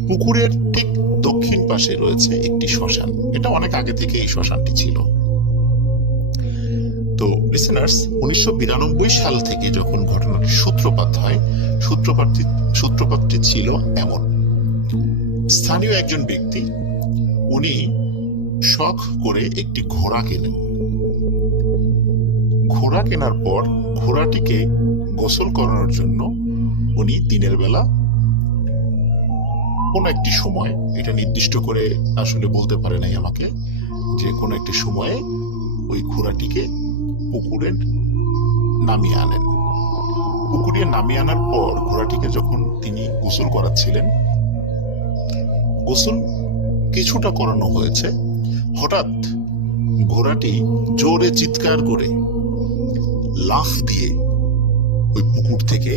পুকুরের ঠিক দক্ষিণ পাশে রয়েছে একটি শ্মশান। এটা অনেক আগে থেকে এই শ্মশানটি ছিল। তো লিসেনার্স, 1992 সাল থেকে যখন ঘটনাটির সূত্রপাত হয়, সূত্রপাতটি ছিল এমন। স্থানীয় একজন ব্যক্তি, উনি শখ করে একটি ঘোড়া কেনেন। ঘোড়া কেনার পর ঘোড়াটিকে গোসল করানোর জন্য উনি দিনের বেলা কোন একটি সময়, এটা নির্দিষ্ট করে আসলে বলতে পারে নাই আমাকে, যে কোন একটি সময়ে ওই ঘোড়াটিকে পুকুরে নামিয়ে আনেন। পুকুরে নামিয়ে আনার পর ঘোড়াটিকে যখন তিনি গোসল করাচ্ছিলেন, গোসল কিছুটা করানো হয়েছে, হঠাৎ ঘোড়াটি জোরে চিৎকার করে লাফ দিয়ে ওই পুকুর থেকে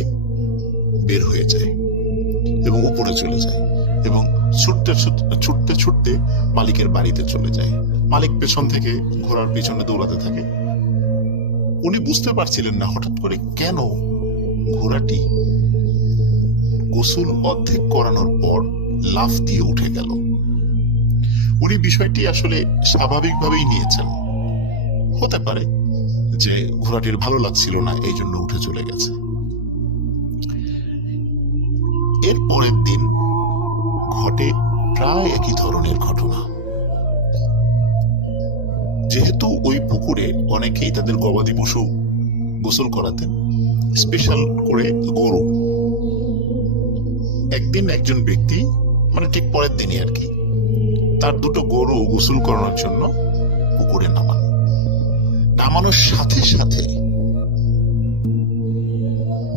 বের হয়ে যায় এবং উপরে চলে যায় এবং ছুটতে ছুটতে মালিকের বাড়িতে চলে যায়। মালিক পেছন থেকে ঘোড়ার পিছনে দৌড়াতে থাকে। উনি বুঝতে পারছিলেন না হঠাৎ করে কেন ঘোড়াটি গোসল অর্ধেক করানোর পর লাফ দিয়ে উঠে গেল। উনি বিষয়টি আসলে স্বাভাবিকভাবেই নিয়েছেন। হতে পারে যে ঘোড়াটির ভালো লাগছিল না, এই জন্য উঠে চলে গেছে। এর পরের দিন ঘটে প্রায় একই ধরনের ঘটনা। যেহেতু ওই পুকুরে অনেকেই তাদের গবাদি পশু গোসল করাতেন, স্পেশাল করে গরু। একদিন একজন ব্যক্তি, ঠিক পরের দিনই আর কি, তার দুটো গরু গোসল করানোর জন্য পুকুরে নামানোর সাথে সাথে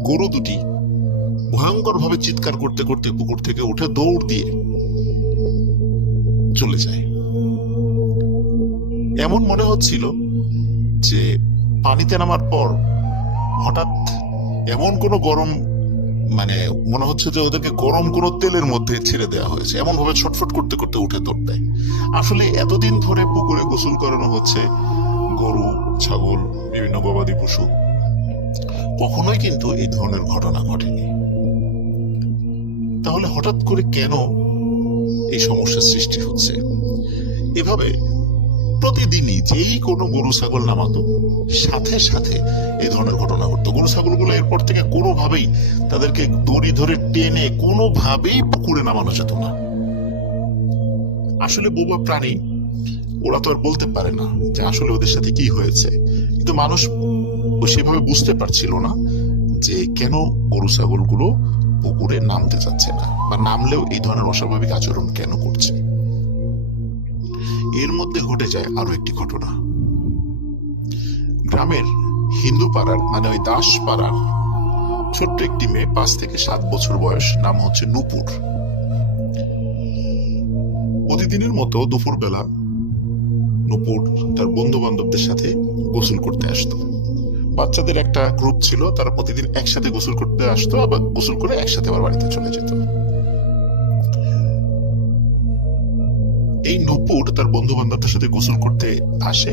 গরু দুটি ভয়ঙ্কর ভাবে চিৎকার করতে করতে পুকুর থেকে উঠে দৌড় দিয়ে চলে যায়। এমন মনে হচ্ছিল যে পানিতে নামার পর হঠাৎ এমন কোনো গরম, মানে মনে হচ্ছে যে ওদেরকে গরম কোনো তেলের মধ্যে ছেড়ে দেওয়া হয়েছে, এমন ভাবে ছটফট করতে করতে উঠে দৌড় দেয়। আসলে এতদিন ধরে পুকুরে গোসল করানো হচ্ছে গরু, ছাগল, বিভিন্ন গবাদি পশু, কখনোই কিন্তু এই ধরনের ঘটনা ঘটেনি। তাহলে হঠাৎ করে কেন এই সমস্যার সৃষ্টি হচ্ছে? এভাবে প্রতিদিনই যেই কোনো গরু ছাগল নামাতো, সাথে সাথে এই ধরনের ঘটনা ঘটতো। গরু ছাগলগুলো এরপর থেকে কোনোভাবেই তাদেরকে দড়ি ধরে টেনে কোনোভাবেই পুকুরে নামানো যেত না। আসলে বোবা প্রাণী, ওরা তো আর বলতে পারে না যে আসলে ওদের সাথে কি হয়েছে, কিন্তু মানুষ সেভাবে বুঝতে পারছিল না যে কেন গরু ছাগলগুলো পুকুরে নামতে চাচ্ছে না, বা নামলেও এই ধরনের অস্বাভাবিক আচরণ কেন করছে। এর মধ্যে ঘটে যায় আরো একটি ঘটনা। গ্রামের হিন্দু পাড়ার, মানে ওই দাস পাড়ার ছোট্ট একটি মেয়ে, 5 থেকে 7 বছর বয়স, নাম হচ্ছে নূপুর। প্রতিদিনের মতো দুপুর বেলা নূপুর তার বন্ধু বান্ধবদের সাথে গোসল করতে আসতো। বাচ্চাদের একটা গ্রুপ ছিল, তারা প্রতিদিন একসাথে গোসল করতে আসতো, আবার গোসল করে একসাথে আবার বাড়িতে চলে যেত। এই নূপুর তার বন্ধু বান্ধবদের সাথে গোসল করতে আসে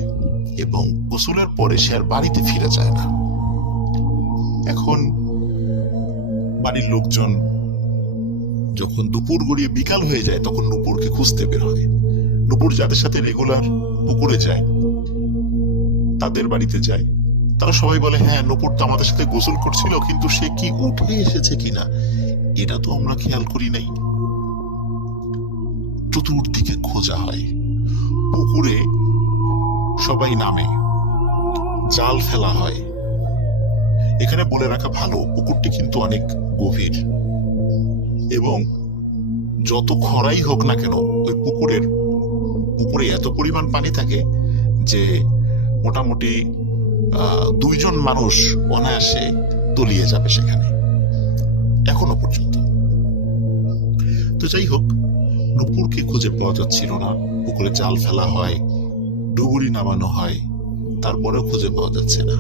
এবং গোসলের পরে সে আর বাড়িতে ফিরে যায় না। এখন বাড়ির লোকজন যখন দুপুর গড়িয়ে বিকাল হয়ে যায়, তখন নূপুরকে খুঁজতে বের হয়। নূপুর যাদের সাথে রেগুলার পুকুরে যায়, তাদের বাড়িতে যায়, তারা সবাই বলে, হ্যাঁ নূপুর তো আমাদের সাথে গোসল করছিল, কিন্তু সে কি উঠে এসেছে কিনা এটা তো আমরা খেয়াল করি নাই। চতুর্দিকে খোঁজা হয়, পুকুরে সবাই নামে, জাল ফেলা হয়। এখানে বলে রাখা ভালো, পুকুরটি কিন্তু অনেক গভীর এবং যত খরাই হোক না কেন, ওই পুকুরে এত পরিমাণ পানি থাকে যে মোটামুটি 2 জন মানুষ অনায়াসে তলিয়ে যাবে সেখানে, এখনো পর্যন্ত। তো যাই হোক, নূপুরকে খুঁজে পাওয়া যাচ্ছিল না। পুকুরে জাল ফেলা হয়, ডুবুরি নামানো হয়, তারপরেও খুঁজে পাওয়া যাচ্ছে না।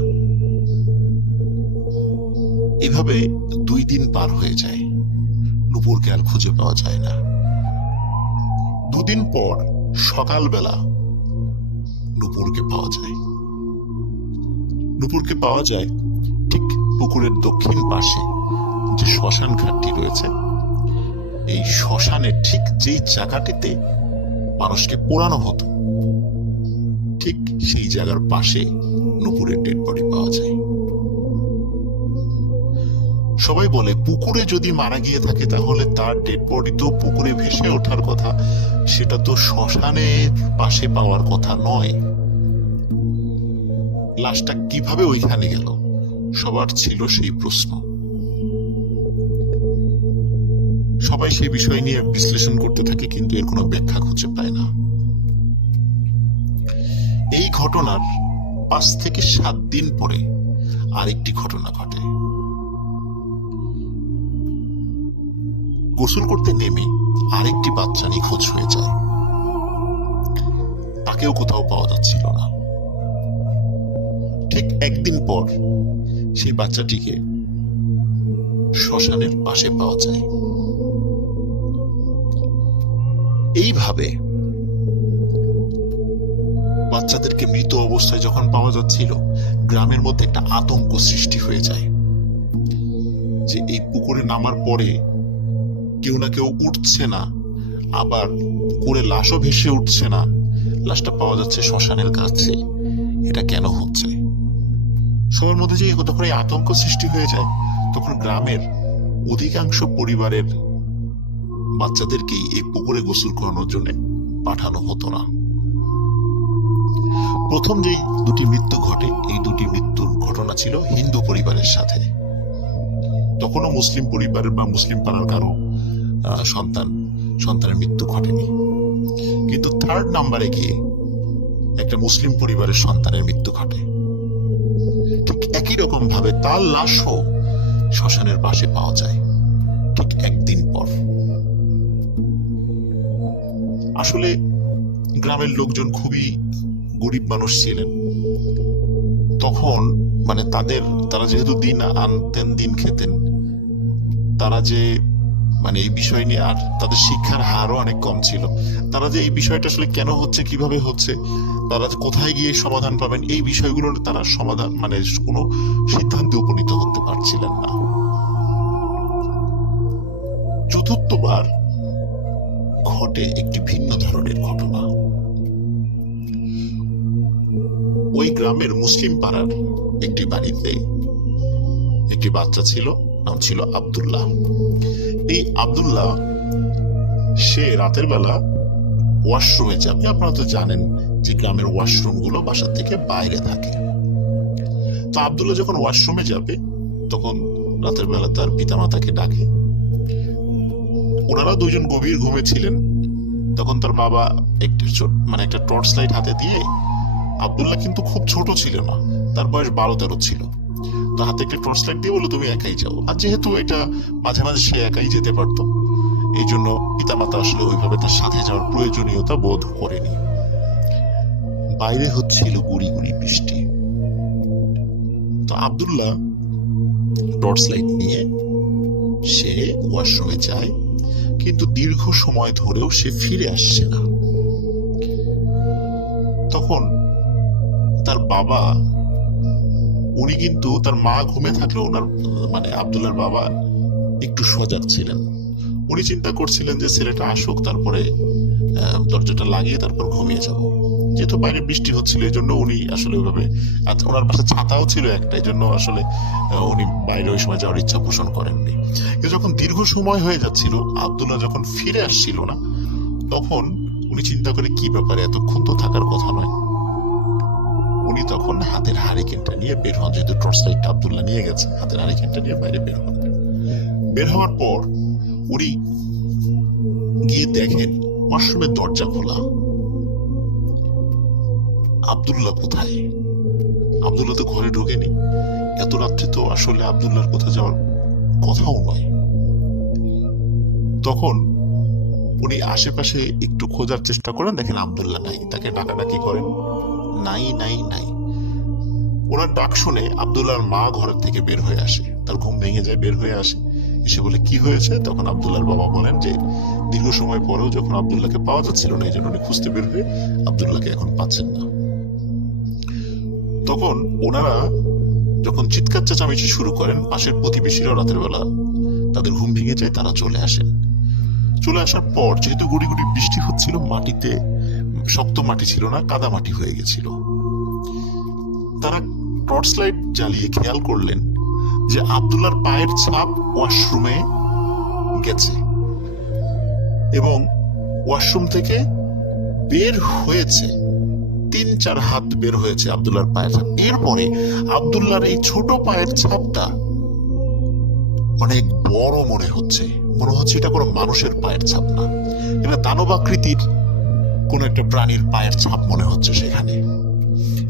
এভাবে 2 দিন পার হয়ে যায়, নূপুরকে আর খুঁজে পাওয়া যায় না। 2 দিন পর সকালবেলা নূপুরকে পাওয়া যায়। নূপুরকে পাওয়া যায় ঠিক পুকুরের দক্ষিণ পাশে যে শ্মশান ঘাটটি রয়েছে, এই শ্মশানের ঠিক যেই জায়গাটিতে মানুষকে পোড়ানো হতো, ঠিক সেই জায়গার পাশে নূপুরের ডেড বডি পাওয়া যায়। সবাই বলে, পুকুরে যদি মারা গিয়ে থাকে তাহলে তার ডেড বডি তো পুকুরে ভেসে ওঠার কথা, সেটা তো শ্মশানের পাশে পাওয়ার কথা নয়। লাশটা কিভাবে ওইখানে গেল, সবার ছিল সেই প্রশ্ন। সবাই সেই বিষয় নিয়ে বিশ্লেষণ করতে থাকে, কিন্তু এর কোনো ব্যাখ্যা খুঁজে পায় না। এই ঘটনার 5 থেকে 7 দিন পরে আরেকটি ঘটনা ঘটে। গোসল করতে নেমে আরেকটি বাচ্চা নিখোঁজ হয়ে যায়, তাকেও কোথাও পাওয়া যাচ্ছিল না। ঠিক 1 দিন পর সেই বাচ্চাটিকে শ্মশানের পাশে পাওয়া যায়। এইভাবে বাচ্চাদেরকে মৃত অবস্থায় যখন পাওয়া যাচ্ছিল, গ্রামের মধ্যে একটা আতঙ্ক সৃষ্টি হয়ে যায় যে এই পুকুরে নামার পরে কেউ না কেউ উঠছে না, আবার পুকুরে লাশও ভেসে উঠছে না, লাশটা পাওয়া যাচ্ছে শ্মশানের কাছে। এটা কেন হচ্ছে? সবার মধ্যে যে তখন এই আতঙ্ক সৃষ্টি হয়ে যায়, তখন গ্রামের অধিকাংশ পরিবারের বাচ্চাদেরকেই এই পুকুরে গোসল করানোর জন্য পাঠানো হতো না। প্রথম যেই 2টি মৃত্যু ঘটে, এই 2টি মৃত্যুর ঘটনা ছিল হিন্দু পরিবারের সাথে। তখনও মুসলিম পরিবারের বা মুসলিম পাড়ার কারো সন্তানের মৃত্যু ঘটেনি। কিন্তু 3rd নাম্বারে গিয়ে একটা মুসলিম পরিবারের সন্তানের মৃত্যু ঘটে। ঠিক একই রকম ভাবে তার লাশও শ্মশানের পাশে পাওয়া যায় ঠিক 1 দিন পর। আসলে গ্রামের লোকজন খুবই গরিব মানুষ ছিলেন। তখন মানে তারা যেহেতু দিন আনতেন দিন খেতেন, তারা যে মানে এই বিষয় নিয়ে আর তাদের শিক্ষার হারও অনেক কম ছিল। তারা যে এই বিষয়টা আসলে কেন হচ্ছে, কিভাবে হচ্ছে, তারা যে কোথায় গিয়ে সমাধান পাবেন, এই বিষয়গুলোর তারা সমাধান মানে কোনো সিদ্ধান্তে উপনীত হতে পারছিলেন না। চতুর্থবার ঘটে একটি ভিন্ন ধরনের ঘটনা। ওই গ্রামের মুসলিম পাড়ার একটি বাড়িতে একটি বাচ্চা ছিল, নাম ছিল আব্দুল্লাহ। এই আব্দুল্লাহ সে রাতের বেলা ওয়াশরুমে যাবে। আপনারা তো জানেন যে গ্রামের ওয়াশরুম গুলো বাসা থেকে বাইরে থাকে। তো আব্দুল্লাহ যখন ওয়াশরুমে যাবে তখন রাতের বেলা তার পিতামাতাকে ডাকে। ওনারা দুইজন গভীর ঘুমে ছিলেন। তখন তার বাবা একটা টর্চ লাইট হাতে দিয়ে, আব্দুল্লাহ কিন্তু খুব ছোট ছিল না, তার বয়স 12-13 ছিল, তো হাতে একটা টর্চ লাইট দিয়ে বললো তুমি একাই যাও। আর যেহেতু এটা মাঝে মাঝে সে একাই যেতে পারতো, এই জন্য পিতামাতা আসলে ওইভাবে তার সাথে যাওয়ার প্রয়োজনীয়তা বোধ করেনি। বাইরে হচ্ছিল গুড়ি গুড়ি বৃষ্টি। তো আব্দুল্লাহ টর্চ লাইট নিয়ে সে ওয়াশরুমে যায়, কিন্তু দীর্ঘ সময় ধরেও সে ফিরে আসছে না। তখন তার বাবা, উনি কিন্তু তার মা ঘুমে থাকলেও ওনার মানে আব্দুল্লাহর বাবা একটু সজাগ ছিলেন। উনি চিন্তা করছিলেন যে ছেলেটা আসুক, তারপরে দরজাটা লাগিয়ে তারপর ঘুমিয়ে যাব। যেহেতু বাইরে বৃষ্টি হচ্ছিল এই জন্য উনি আসলে ওইভাবে, ওনার পাশে ছাতাও ছিল একটা, এই জন্য আসলে উনি বাইরে ওই সময় যাওয়ার ইচ্ছা পোষণ করেননি। কিন্তু যখন দীর্ঘ সময় হয়ে যাচ্ছিল, আব্দুল্লাহ যখন ফিরে আসছিল না, তখন উনি চিন্তা করে কি ব্যাপারে, এতক্ষণ তো থাকার কথা নয়। উনি তখন হাতের হারিকেনটা নিয়ে বের হন, যেহেতু টর্চ লাইটটা আব্দুল্লাহ নিয়ে গেছে, হাতের হারিকেনটা নিয়ে বাইরে বের হন। বের হওয়ার পর উনি গিয়ে দেখেন ওয়াশরুমের দরজা খোলা। আব্দুল্লাহ কোথায়? আব্দুল্লাহ তো ঘরে ঢোকেনি। এত রাত্রে তো আসলে আব্দুল্লাহর কোথাও যাওয়ার কথাও নয়। তখন উনি আশেপাশে একটু খোঁজার চেষ্টা করেন, দেখেন আব্দুল্লাহ নাই। তাকে ডাকাডাকি করেন, নাই নাই নাই। ওনার ডাক শুনে আব্দুল্লাহর মা ঘরের থেকে বের হয়ে আসে, তার ঘুম ভেঙে যায়, বের হয়ে আসে, এসে বলে কি হয়েছে। তখন আব্দুল্লাহর বাবা বলেন যে দীর্ঘ সময় পরেও যখন আব্দুল্লাহকে পাওয়া যাচ্ছিল না, এই জন্য উনি খুঁজতে বের হয়ে আব্দুল্লাহকে এখন পাচ্ছেন না। তখন ওনারা যখন চিৎকার চেঁচামেচি শুরু করেন, পাশের প্রতিবেশীরাও রাতের বেলা তাদের ঘুম ভেঙে যায়, তারা চলে আসেন। চলে আসার পর যেহেতু গুড়ি গুড়ি বৃষ্টি হচ্ছিল, মাটিতে শক্ত মাটি ছিল না, কাদা মাটি হয়ে গেছিল। তারা টর্চ লাইট জ্বালিয়ে খেয়াল করলেন যে আব্দুল্লাহর পায়ের ছাপ ওয়াশরুমে গেছে এবং ওয়াশরুম থেকে বের হয়েছে 3-4 হাত বের হয়েছে আব্দুল্লাহর পায়ের ছাপ। এরপরে আব্দুল্লাহর এই ছোট পায়ের ছাপটা অনেক বড় মনে হচ্ছে এটা কোনো মানুষের পায়ের ছাপ না, এটা দানবাকৃতির কোন একটা প্রাণীর পায়ের ছাপ মনে হচ্ছে সেখানে।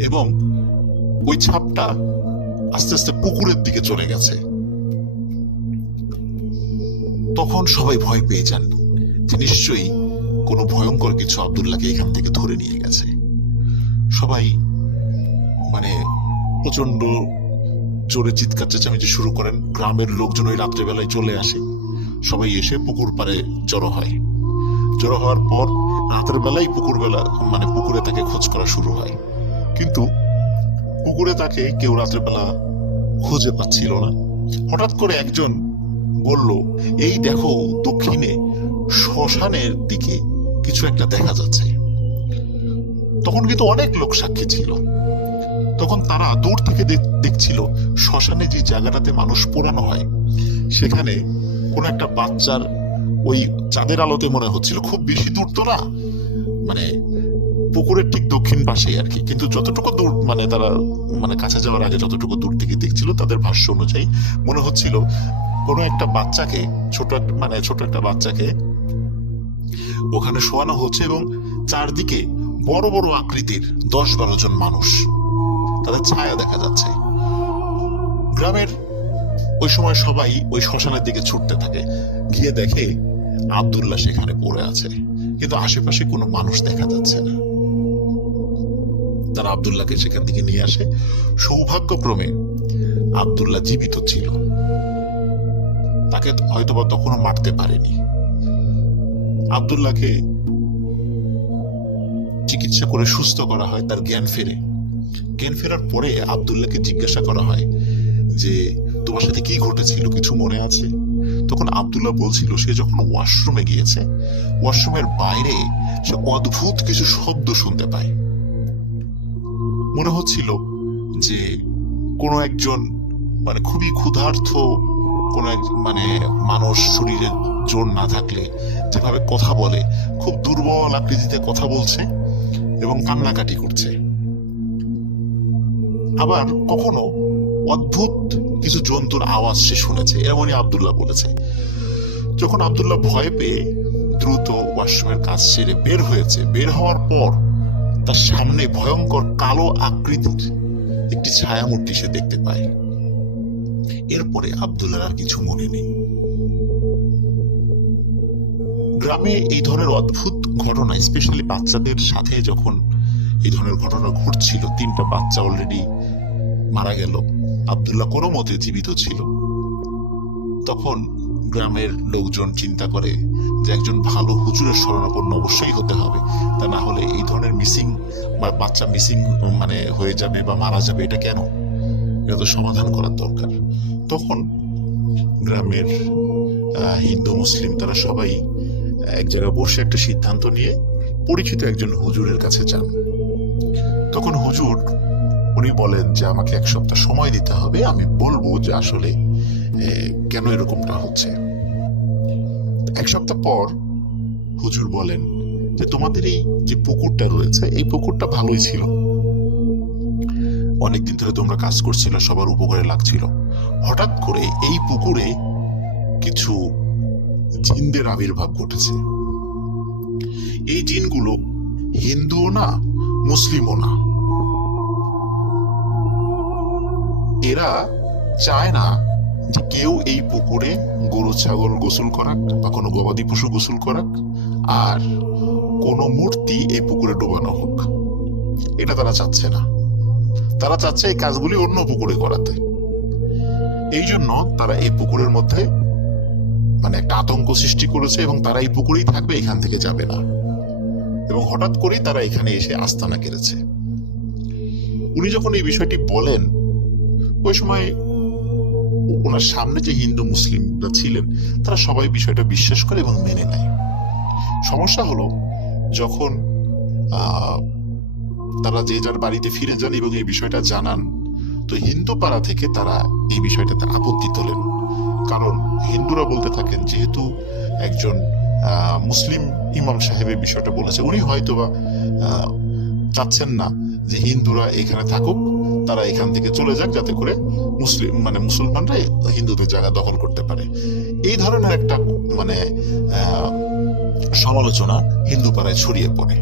এবং ওই ছাপটা আস্তে আস্তে পুকুরের দিকে চলে গেছে। তখন সবাই ভয় পেয়ে যান যে নিশ্চয়ই কোনো ভয়ঙ্কর কিছু আব্দুল্লাহকে এখান থেকে ধরে নিয়ে গেছে। সবাই মানে প্রচন্ড জোরে চিৎকার চেঁচামেচি শুরু করেন। গ্রামের লোকজন ওই রাত্রেবেলায় চলে আসে, সবাই এসে পুকুর পাড়ে জড়ো হয়। জড়ো হওয়ার পর রাতের বেলায় পুকুরে তাকে খোঁজ করা শুরু হয়, কিন্তু পুকুরে তাকে কেউ রাতের বেলা খুঁজে পাচ্ছিল না। হঠাৎ করে একজন বলল, এই দেখো দক্ষিণে শ্মশানের দিকে কিছু একটা দেখা যাচ্ছে। তখন কিন্তু অনেক লোক সাক্ষী ছিল। তখন তারা দূর থেকে দেখছিল শ্মশানে যে জায়গাটাতে মানুষ পোড়ানো হয়, সেখানে কোন একটা বাচ্চার ওই চাঁদের আলোতে মনে হচ্ছিল, খুব বেশি দূর তো না, মানে পুকুরের ঠিক দক্ষিণ পাশে আর কি, কিন্তু যতটুকু দূর তারা কাছে যাওয়ার আগে যতটুকু দূর থেকে দেখছিল, তাদের ভাষ্য অনুযায়ী মনে হচ্ছিল কোনো একটা বাচ্চাকে, ছোট একটা বাচ্চাকে ওখানে শোয়ানো হচ্ছে এবং চারদিকে বড় বড় আকৃতির 10-12 জন মানুষ, তাদের ছায়া দেখা যাচ্ছে। গ্রামের ওই সময় সবাই ওই শ্মশানের দিকে ছুটতে থাকে, গিয়ে দেখে আব্দুল্লাহ সেখানে পড়ে আছে, কিন্তু আশেপাশে কোনো মানুষ দেখা যাচ্ছে না। তারা আব্দুল্লাহকে সেখান থেকে নিয়ে আসে। সৌভাগ্যক্রমে আব্দুল্লাহ জীবিত ছিল, তাকে হয়তোবা তখনও মারতে পারেনি। আব্দুল্লাহকে চিকিৎসা করে সুস্থ করা হয়, তার জ্ঞান ফেরে। জ্ঞান ফেরার পরে আব্দুল্লাহকে জিজ্ঞাসা করা হয় যে তোমার সাথে কি ঘটেছিল, কিছু মনে আছে? তখন আব্দুল্লাহ বলছিল সে যখন ওয়াশরুমে গিয়েছে, ওয়াশরুমের বাইরে সে অদ্ভুত কিছু শব্দ শুনতে পায়। মনে হচ্ছিল যে কোনো একজন মানে খুবই ক্ষুধার্ত কোন মানে মানুষ, শরীরে জোর না থাকলে যেভাবে কথা বলে, খুব দুর্বল আকৃতিতে কথা বলছে এবং কান্নাকাটি করছে। আবার কখনো অদ্ভুত কিছু জন্তুর আওয়াজ সে শুনেছে, এমনই আব্দুল্লাহ বলেছে। যখন আব্দুল্লাহ ভয় পেয়ে দ্রুত ওয়াশরুমের কাজ সেরে বের হয়েছে, বের হওয়ার পর তার সামনে ভয়ঙ্কর কালো আকৃতির একটি ছায়ামূর্তি সে দেখতে পায়। এরপরে আব্দুল্লাহ আর কিছু মনে নেই। গ্রামে এই ধরনের অদ্ভুত ঘটনা, স্পেশালি বাচ্চাদের সাথে যখন এই ধরনের ঘটনা ঘটছিল, 3টা বাচ্চা অলরেডি মারা গেল, আব্দুল্লাহ কোনো মতে জীবিত ছিল, তখন গ্রামের লোকজন চিন্তা করে যে একজন ভালো হুজুরের শরণাপন্ন অবশ্যই হতে হবে, তা না হলে এই ধরনের মিসিং বা বাচ্চা মিসিং মানে হয়ে যাবে বা মারা যাবে, এটা কেন, এটা তো সমাধান করার দরকার। তখন গ্রামের হিন্দু মুসলিম তারা সবাই এক জায়গায় বসে একটা সিদ্ধান্ত নিয়ে পরিচিত একজন হুজুরের কাছে যান। তখন হুজুর উনি বলেন যে আমাকে 1 সপ্তাহ সময় দিতে হবে, আমি বলবো যে আসলে কেন এরকমটা হচ্ছে। 1 সপ্তাহ পর হুজুর বলেন যে তোমাদের এই যে পুকুরটা রয়েছে, এই পুকুরটা ভালোই ছিল, অনেকদিন ধরে তোমরা কাজ করছিল, সবার উপকারে লাগছিল। হঠাৎ করে এই পুকুরে কিছু জিনদের আবির্ভাব ঘটেছে। এই জিনগুলো হিন্দুও না, মুসলিমও না। এরা চায় না যে কেউ এই পুকুরে গরু ছাগল গোসল করাক বা কোনো গবাদি পশু গোসল করাক, আর কোনো মূর্তি এই পুকুরে ডোবানো হোক, এটা তারা চাচ্ছে না। তারা চাচ্ছে এই কাজগুলি অন্য পুকুরে করাতে। এই জন্য তারা এই পুকুরের মধ্যে মানে একটা আতঙ্ক সৃষ্টি করেছে এবং তারা এই পুকুরেই থাকবে, এখান থেকে যাবে না। এবং হঠাৎ করেই তারা এখানে এসে আস্তানা কেড়েছে। উনি যখন এই বিষয়টি বলেন, ওই সময় ওনার সামনে যে হিন্দু মুসলিমরা ছিলেন তারা সবাই বিষয়টা বিশ্বাস করে এবং মেনে নেয়। সমস্যা হলো যখন তারা যে যার বাড়িতে ফিরে যান এবং এই বিষয়টা জানান, তো হিন্দু পাড়া থেকে তারা এই বিষয়টাতে আপত্তি তোলেন। কারণ হিন্দুরা বলতে থাকেন যেহেতু একজন মুসলিম ইমাম সাহেবের বিষয়টা বলেছে, উনি হয়তোবা চাচ্ছেন না যে হিন্দুরা এখানে থাকুক, তারা এখান থেকে চলে যাক যাতে করে মুসলমানরা হিন্দুদের জায়গা দখল করতে পারে। এই ধরনের একটা মানে সমালোচনা হিন্দু পাড়ায় ছড়িয়ে পড়ে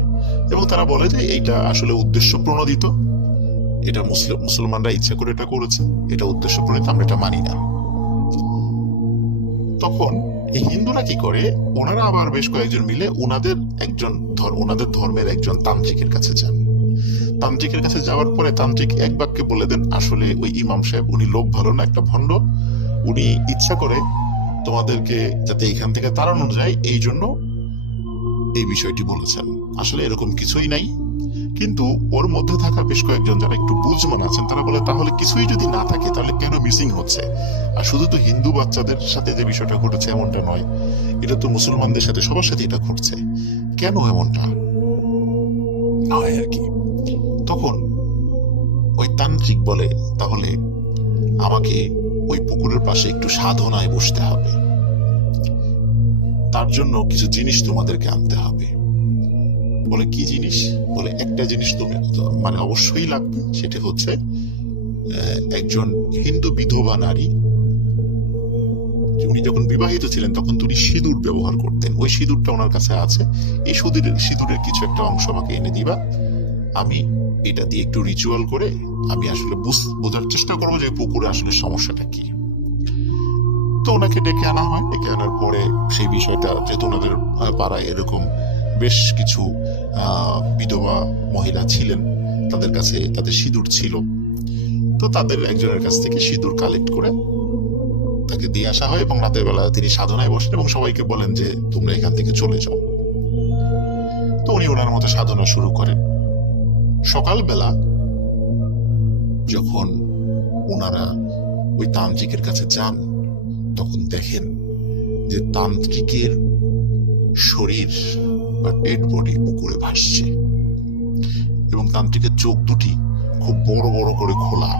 এবং তারা বলে যে এইটা আসলে উদ্দেশ্য প্রণোদিত, এটা মুসলমানরা ইচ্ছা করে এটা করেছে, এটা উদ্দেশ্য প্রণোদিত, আমরা এটা মানি না। তখন এই হিন্দুরা কি করে, ওনারা আবার বেশ কয়েকজন মিলে ওনাদের ধর্মের একজন তান্ত্রিকের কাছে যান। তান্ত্রিকের কাছে যাওয়ার পরে তান্ত্রিক এক বাক্যে বলে দেন আসলে ওই ইমাম সাহেব উনি লোক ভালো না, একটা ভণ্ড, উনি ইচ্ছা করে তোমাদেরকে যাতে এখান থেকে তাড়ানো যায় এই জন্য এই বিষয়টি বলেছেন। আসলে এরকম কিছুই নাই। কিন্তু ওর মধ্যে থাকা বেশ কয়েকজন যারা একটু বুঝমান আছেন তারা বলে তাহলে কিছুই যদি না থাকে তাহলে কেন মিসিং হচ্ছে? আর শুধু তো হিন্দু বাচ্চাদের সাথে যে বিষয়টা ঘটেছে এমনটা নয়, এটা তো মুসলমানদের সাথে সবার সাথে এটা ঘটছে, কেন এমনটা হয় আর কি। তখন ওই তান্ত্রিক বলে তাহলে আমাকে ওই পুকুরের পাশে একটু সাধনায় বসতে হবে, তার জন্য কিছু জিনিস তোমাদেরকে আনতে হবে। বলে কি জিনিস? বলে একটা জিনিস তুমি মানে অবশ্যই লাগবে, সেটা হচ্ছে একজন হিন্দু বিধবা নারী, উনি যখন বিবাহিত ছিলেন তখন তিনি সিঁদুর ব্যবহার করতেন, ওই সিঁদুরটা ওনার কাছে আছে, এই সিঁদুরের কিছু একটা অংশ আমাকে এনে দিবা, আমি এটা দিয়ে একটু রিচুয়াল করে আমি আসলে বোঝার চেষ্টা করবো যে পুকুরে আসলে সমস্যাটা কি। তো ওনাকে ডেকে আনা হয়। ডেকে আনার পরে সেই বিষয়টা, যেহেতু ওনাদের পাড়ায় এরকম বেশ কিছু বিধবা মহিলা ছিলেন, তাদের কাছে তাদের সিঁদুর ছিল, তো তাদের একজনের কাছ থেকে সিঁদুর কালেক্ট করে তাকে দিয়ে আসা হয় এবং রাতের বেলা তিনি সাধনায় বসেন এবং সবাইকে বলেন যে তোমরা এখান থেকে চলে যাও। তো উনি ওনার মতো সাধনা শুরু করেন। সকালবেলা যখন ওনারা ওই তান্ত্রিকের কাছে যান তখন দেখেন যে তান্ত্রিকের শরীর বা ডেড বডি পুকুরে ভাসছে এবং তান্ত্রিকের চোখ দুটি খুব বড় বড় করে খোলা,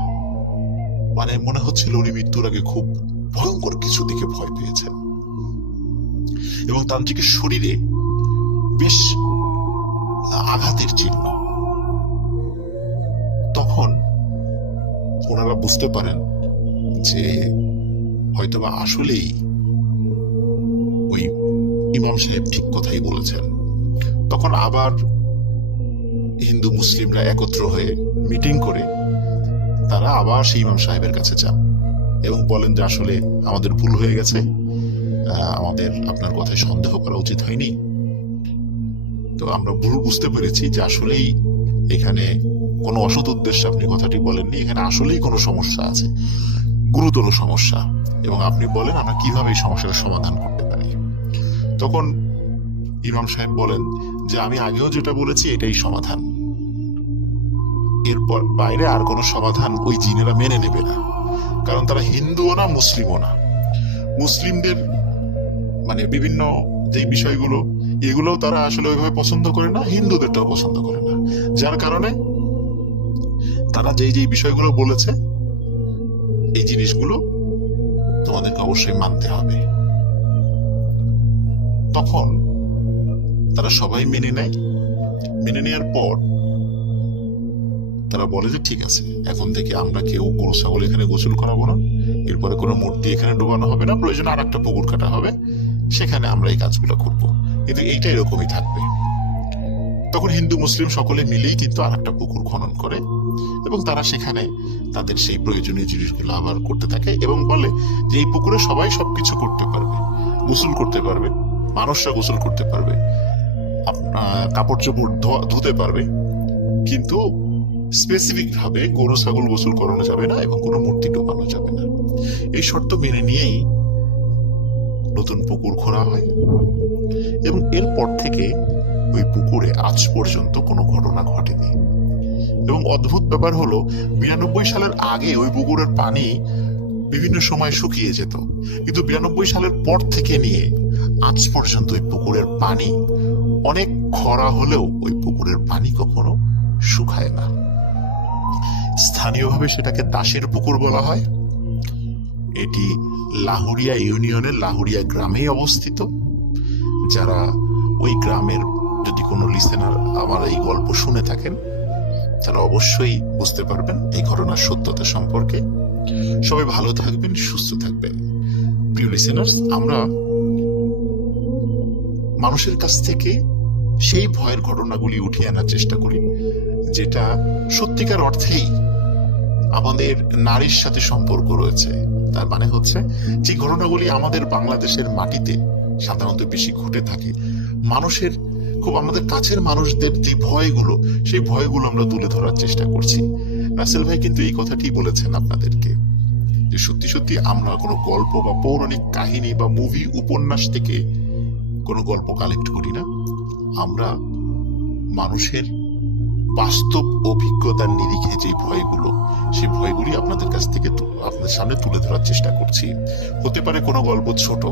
মানে মনে হচ্ছিল উনি মৃত্যুর আগে খুব ভয়ঙ্কর কিছু দিকে ভয় পেয়েছেন। এবং তান্ত্রিকের শরীরে বেশ আঘাতের চিহ্ন। তখন ওনারা বুঝতে পারেন যে হয়তোবা আসলেই ওই ইমাম সাহেব ঠিক কথাই বলেছেন। তখন আবার হিন্দু মুসলিমরা একত্র হয়ে মিটিং করে তারা আবার সেই ইমাম সাহেবের কাছে যান এবং বলেন যে আসলে আমাদের ভুল হয়ে গেছে, আমাদের আপনার কথায় সন্দেহ করা উচিত হয়নি। তো আমরা ভুল বুঝতে পেরেছি যে আসলেই এখানে কোনো অসৎ উদ্দেশ্যে আপনি কথাটি বলেননি, এখানে আসলেই কোনো সমস্যা আছে, গুরুতর সমস্যা, এবং আপনি বলেন আমরা কিভাবে এই সমস্যার সমাধান করতে পারি। তখন ইমাম সাহেব বলেন যে আমি আগেও যেটা বলেছি এটাই সমাধান, এরপর বাইরে আর কোনো সমাধান ওই জিনেরা মেনে নেবে না, কারণ তারা হিন্দুও না মুসলিমও না। মুসলিমদের মানে বিভিন্ন যে বিষয়গুলো এগুলোও তারা আসলে ওইভাবে পছন্দ করে না, হিন্দুদেরটাও পছন্দ করে না, যার কারণে তারা যেই যেই বিষয়গুলো বলেছে এই জিনিসগুলো তোমাদেরকে অবশ্যই মানতে হবে। তখন তারা সবাই মেনে নেয়। মেনে নেওয়ার পর তারা বলে যে ঠিক আছে, এখন থেকে আমরা কেউ কোনো ছাগল এখানে গোসল করাবো না, এরপরে কোনো মূর্তি এখানে ডোবানো হবে না, প্রয়োজন আর একটা পুকুর কাটা হবে, সেখানে আমরা এই কাজগুলো করবো, কিন্তু এইটা এরকমই থাকবে। তখন হিন্দু মুসলিম সকলে মিলেই কিন্তু আর একটা পুকুর খনন করে এবং তারা সেখানে তাদের সেই প্রয়োজনীয় জিনিসগুলো আবার করতে থাকে এবং বলে যে এই পুকুরে সবাই সবকিছু করতে পারবে, গোসল করতে পারবে, মানুষরা গোসল করতে পারবে, কাপড় চোপড় ধুতে পারবে, কিন্তু স্পেসিফিক ভাবে গরু ছাগল গোসল করানো যাবে না এবং কোনো মূর্তি ডোবানো যাবে না। এই শর্ত মেনে নিয়েই নতুন পুকুর খোঁড়া হয় এবং এরপর থেকে ওই পুকুরে আজ পর্যন্ত কোনো ঘটনা ঘটেনি। এবং অদ্ভুত ব্যাপার হলো 92 সালের আগে ওই পুকুরের পানি বিভিন্ন সময় শুকিয়ে যেত, কিন্তু 92 সালের পর থেকে নিয়ে আজ পর্যন্ত ওই পুকুরের পানি অনেক খরা হলেও ওই পুকুরের পানি কখনো শুকায় না। স্থানীয়ভাবে সেটাকে দাসের পুকুর বলা হয়। এটি লাহুরিয়া ইউনিয়নের লাহুরিয়া গ্রামেই অবস্থিত। যারা ওই গ্রামের যদি কোনো লিসেনার আমার এই গল্প শুনে থাকেন তারা অবশ্যই বুঝতে পারবেন এই ঘটনার সত্যতা সম্পর্কে। সবাই ভালো থাকবেন, সুস্থ থাকবেন। প্রিয় লিসেনার্স, আমরা মানুষের কাছ থেকে সেই ভয়ের ঘটনাগুলি উঠিয়ে আনার চেষ্টা করি যেটা সত্যিকার অর্থেই আমাদের নারীর সাথে সম্পর্ক রয়েছে। তার মানে হচ্ছে যে ঘটনাগুলি আমাদের বাংলাদেশের মাটিতে সাধারণত বেশি ঘটে থাকে, মানুষের খুব আমাদের কাছের মানুষদের যে ভয়গুলো, সেই ভয়গুলো আমরা তুলে ধরার চেষ্টা করছি। রাসেল ভাই কিন্তু এই কথাটি বলেছেন আপনাদেরকে যে সত্যি সত্যি আমরা কোনো গল্প বা পৌরাণিক কাহিনী বা মুভি উপন্যাস থেকে কোনো গল্প কালেক্ট করি না, আমরা মানুষের বাস্তব অভিজ্ঞতার নিরিখে যে ভয়গুলো, সেই ভয়গুলি আপনাদের কাছ থেকে আপনাদের সামনে তুলে ধরার চেষ্টা করছি। হতে পারে কোনো গল্প ছোট,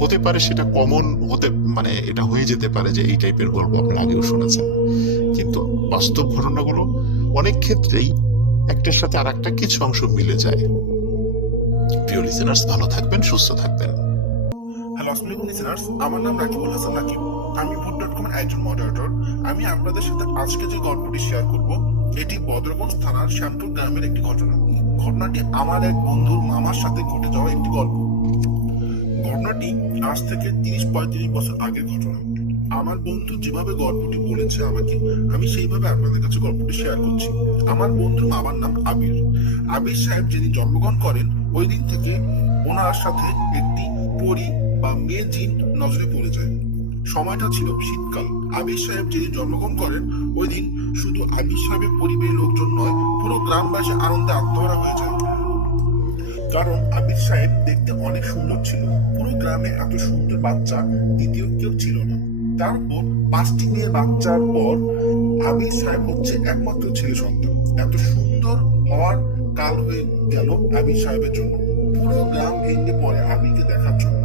হতে পারে সেটা কমন, হতে মানে এটা হয়ে যেতে পারে যে এই টাইপের গল্প আপনারা আগেও শুনেছেন, কিন্তু বাস্তব ঘটনাগুলো অনেক ক্ষেত্রেই একটার সাথে আর একটা কিছু অংশ মিলে যায়। প্রিয় লিসেনার্স, ভালো থাকবেন, সুস্থ থাকবেন। হ্যালো, আসসালামু আলাইকুম লিসেনার্স, আমার নাম রাকিবুল হাসান রাকিব। আমি ভূত.com এর একজন মডারেটর। আমি আপনাদের সাথে আজকে যে গল্পটি শেয়ার করব এটি বদরগঞ্জ থানার শ্যামপুর গ্রামের একটি ঘটনা। ঘটনাটি আমার এক বন্ধুর মামার সাথে ঘটে যাওয়া একটি গল্প। ঘটনাটি আজ থেকে 30-35 বছর আগের ঘটনা। আমার বন্ধু যেভাবে গল্পটি বলেছে আমাকে, আমি সেইভাবে আপনাদের কাছে গল্পটি শেয়ার করছি। আমার বন্ধুর মামার নাম আবির। আবির সাহেব যিনি জন্মগ্রহণ করেন, ওই দিন থেকে ওনার সাথে একটি পরী বা মেয়ে জিন নজরে পড়ে যায়। সময়টা ছিল শীতকাল। আবির সাহেব যিনি জন্মগ্রহণ করেন ওই দিন শুধু আবির সাহেবের পরিবারের লোকজন নয়, পুরো গ্রামবাসী আনন্দে আত্মহারা হয়ে যায়। কারণ আবির সাহেব দেখতে অনেক সুন্দর ছিল। পুরো গ্রামে এত সুন্দর বাচ্চা দ্বিতীয় কেউ ছিল না। তারপর 5টি মেয়ে বাচ্চার পর আবির সাহেব হচ্ছে একমাত্র ছেলে সন্তান। এত সুন্দর হওয়ার কাল হয়ে গেল আবির সাহেবের জন্য। পুরো গ্রাম ভেঙে পড়ে আবিরকে দেখার জন্য।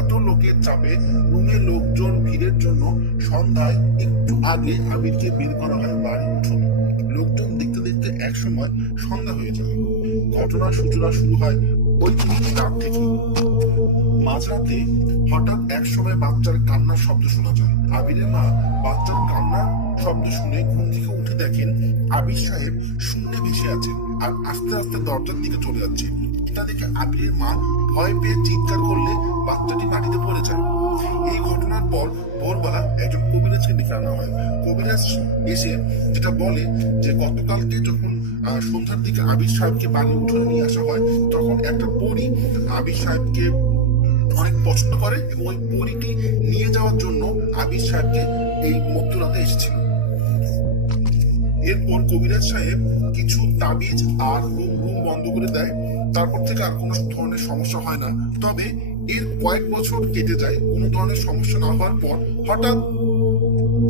এত লোকের চাপে রুমের লোকজন ভিড়ের জন্য সন্ধ্যায় একটু আগে আবিরকে বের করা হয় বাড়ির উঠোনে। লোকজন দেখতে দেখতে এক সময় সন্ধ্যা হয়ে যায়। ঘটনার সূচনা শুরু হয় ওই রাত থেকে। মাঝরাতে হঠাৎ এক সময় বাচ্চার কান্নার শব্দ শোনা যায়। আবিরের মা বাচ্চার কান্নার শব্দ শুনে ঘুম থেকে উঠে দেখেন আবির সাহেব শূন্যে ভেসে আছেন আর আস্তে আস্তে দরজার দিকে চলে যাচ্ছে। এটা দেখে আবিরের মা ভয় পেয়ে চিৎকার করলে বাচ্চাটি মাটিতে পড়ে যায়। এই ঘটনার পর ভোরবেলা একজন কবিরাজকে ডেকে আনা হয়। কবিরাজ এসে যেটা বলে যে গতকালকে যখন সন্ধ্যার দিকে আবির সাহেবকে বাড়ির উঠোনে নিয়ে আসা হয়, তখন একটা পরী আবির সাহেবকে অনেক পছন্দ করে এবং ওই পরীটি নিয়ে যাওয়ার জন্য আবির সাহেবকে এই মধ্যরাতে এসেছিল। এরপর কবিরাজ সাহেব কিছু তাবিজ আর রুম বন্ধ করে দেয়। তারপর থেকে আর কোনো ধরনের সমস্যা হয় না। তবে এর কয়েক বছর কেটে যায়, কোনো ধরনের সমস্যা না হওয়ার পর হঠাৎ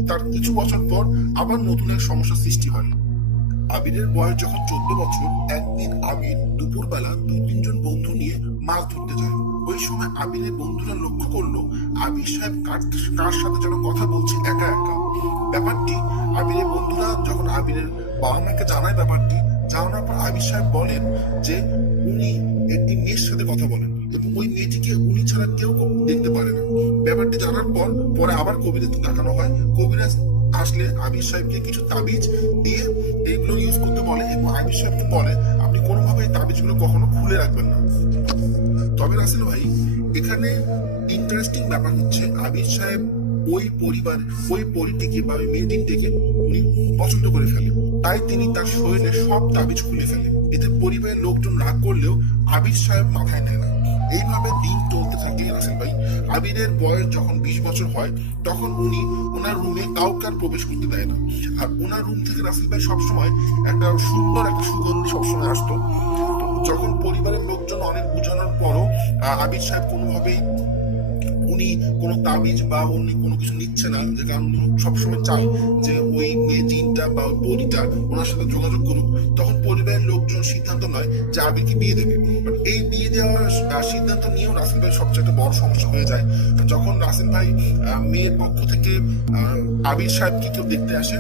তার কিছু বছর পর আবার নতুন এক সমস্যার সৃষ্টি হয়। আবিরের বয়স যখন 14 বছর, একদিন আবির দুপুরবেলা 2-3 বন্ধু নিয়ে মাছ ধরতে যায়। ওই সময় আবিরের বন্ধুরা লক্ষ্য করলো আবির সাহেব কার সাথে যেন কথা বলছে একা একা। ব্যাপারটি আবিরের বন্ধুরা যখন আবিরের বাবা মাকে জানায়, ব্যাপারটি জানানোর পর আবির সাহেব বলেন যে উনি একটি মেয়ের সাথে কথা বলেন এবং ওই মেয়েটিকে উনি ছাড়া কেউ দেখতে পারে না। ব্যাপারটি জানার পর পরে আবার কবিরাজ দেখানো হয়। কবিরাজ আসলে আবির সাহেবকে কিছু তাবিজ দিয়ে এগুলো ইউজ করতে বলে এবং আবির সাহেবকে বলে আপনি কোনোভাবে এই তাবিজগুলো কখনো খুলে রাখবেন না। তবে রাসেল ভাই, এখানে ইন্টারেস্টিং ব্যাপার হচ্ছে আবির সাহেব ওই পরিটিকে বা ওই মেয়েটিকে উনি পছন্দ করে ফেলে। তাই তিনি তার শরীরে সব তাবিজ খুলে ফেলে। এতে পরিবারের লোকজন রাগ করলেও আবির সাহেব মাথায় নেয় না। এইভাবে দিন চলতে থাকে রাসেল ভাই। আবিরের বয়স যখন 20 বছর হয়, তখন উনি ওনার রুমে কাউকে আর প্রবেশ করতে দেয় না। আর ওনার রুম থেকে রাসেল ভাই সবসময় একটা সুন্দর একটা সুগন্ধি সবসময় আসতো। যখন পরিবারের লোকজন অনেক বোঝানোর পরও আবির সাহেব কোনোভাবেই উনি কোনো তাবিজ বা উনি কোনো কিছু নিচ্ছে না, যে কারণ সবসময় চাই যে ওই মেয়ে জিনটা বা ওই পরীটা ওনার সাথে যোগাযোগ করুক, তখন পরিবারের লোকজন সিদ্ধান্ত নয় যে আবিরকে বিয়ে দেবে। এই বিয়ে দেওয়ার সিদ্ধান্ত নিয়েও রাসেল ভাই সবচেয়ে বড় সমস্যা হয়ে যায়। যখন রাসেল ভাই মেয়ের পক্ষ থেকে আবির সাহেবকে কেউ দেখতে আসে,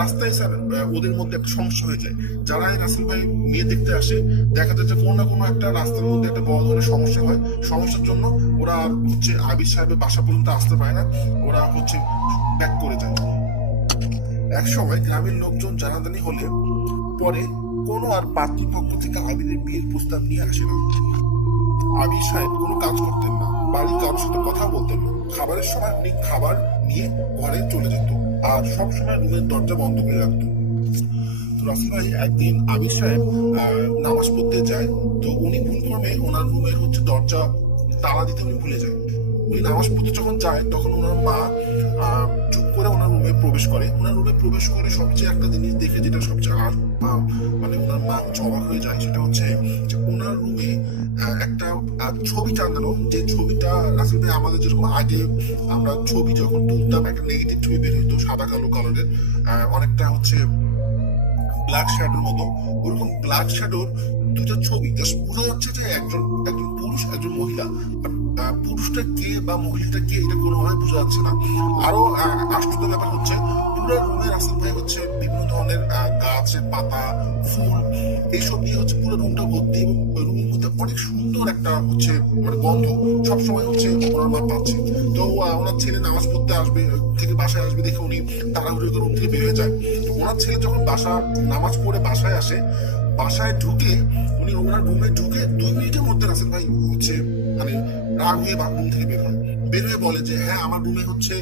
রাস্তায় স্যার ওদের মধ্যে একটা সমস্যা হয়ে যায়। যারা রাসেল ভাই মেয়ে দেখতে আসে, দেখা যাচ্ছে কোনো না কোনো একটা রাস্তার মধ্যে একটা বড় ধরনের সমস্যা হয়। সমস্যার জন্য ওরা হচ্ছে আবির সাহেবের বাসা পর্যন্ত আসতে পারে না, ওরা হচ্ছে ব্যাক করে যায়। এক সময় গ্রামের লোকজন জানাজানি হলে পরে কোনো আর পাত্রপক্ষ থেকে আবিরের বিয়ের প্রস্তাব নিয়ে আসে না। আবির সাহেব কোনো কাজ করতেন না, বাড়ির কারোর সাথে কথা বলতেন না। খাবারের সময় উনি খাবার নিয়ে ঘরে চলে যেত আর সবসময় রুমের দরজা বন্ধ করে রাখতো। তো রাসেল ভাই, একদিন আবির সাহেব নামাজ পড়তে যায়। তো উনি ভুলক্রমে ওনার রুমের হচ্ছে দরজা তালা দিতে উনি ভুলে যায়। উনি নামাজ পড়তে যখন যায়, তখন ওনার মা চুপ করে ওনার রুমে প্রবেশ করে। ওনার রুমে প্রবেশ করে সবচেয়ে একটা জিনিস দেখে যেটা সবচেয়ে মানে ওনার মা অবাক হয়ে যায়, সেটা হচ্ছে যে ওনার রুমে একটা ছবি টাঙানো। যে ছবিটা রাসেল ভাই আমাদের যেরকম আগে আমরা ছবি যখন তুলতাম, একটা নেগেটিভ ছবি বের হইতো সাদা কালো কালারের, অনেকটা হচ্ছে ব্ল্যাক শ্যাডোর মতো, ওরকম ব্ল্যাক শ্যাডোর দুটো ছবি। জাস্ট বোঝা যাচ্ছে যে একজন পুরুষ একজন মহিলা, পুরুষটা কে বা মহিলাটা কে এটা কোনোভাবে বোঝা যাচ্ছে না। আরো আশ্চর্য ব্যাপার হচ্ছে পুরো রুমে রাসেল ভাই হচ্ছে বিভিন্ন ধরনের গাছের পাতা, ফুল, এইসব দিয়ে হচ্ছে পুরো রুমটা ভর্তি এবং রুমের মধ্যে অনেক সুন্দর একটা হচ্ছে মানে গন্ধ সবসময় হচ্ছে ওনার মা পাচ্ছে। তো ওনার ছেলে নামাজ পড়তে আসবে থেকে বাসায় আসবে দেখে উনি তাড়াহুড়ো করে রুম থেকে বের হয়ে যায়। তো ওনার ছেলে যখন নামাজ পড়ে বাসায় আসে, বাসায় ঢুকে উনি ওনার রুমে ঢুকে 2 মিনিটের মধ্যে রাসেল ভাই হচ্ছে মানে রাগ হয়ে রুম থেকে বের হয়ে বলে যে হ্যাঁ, আমার রুমে হচ্ছে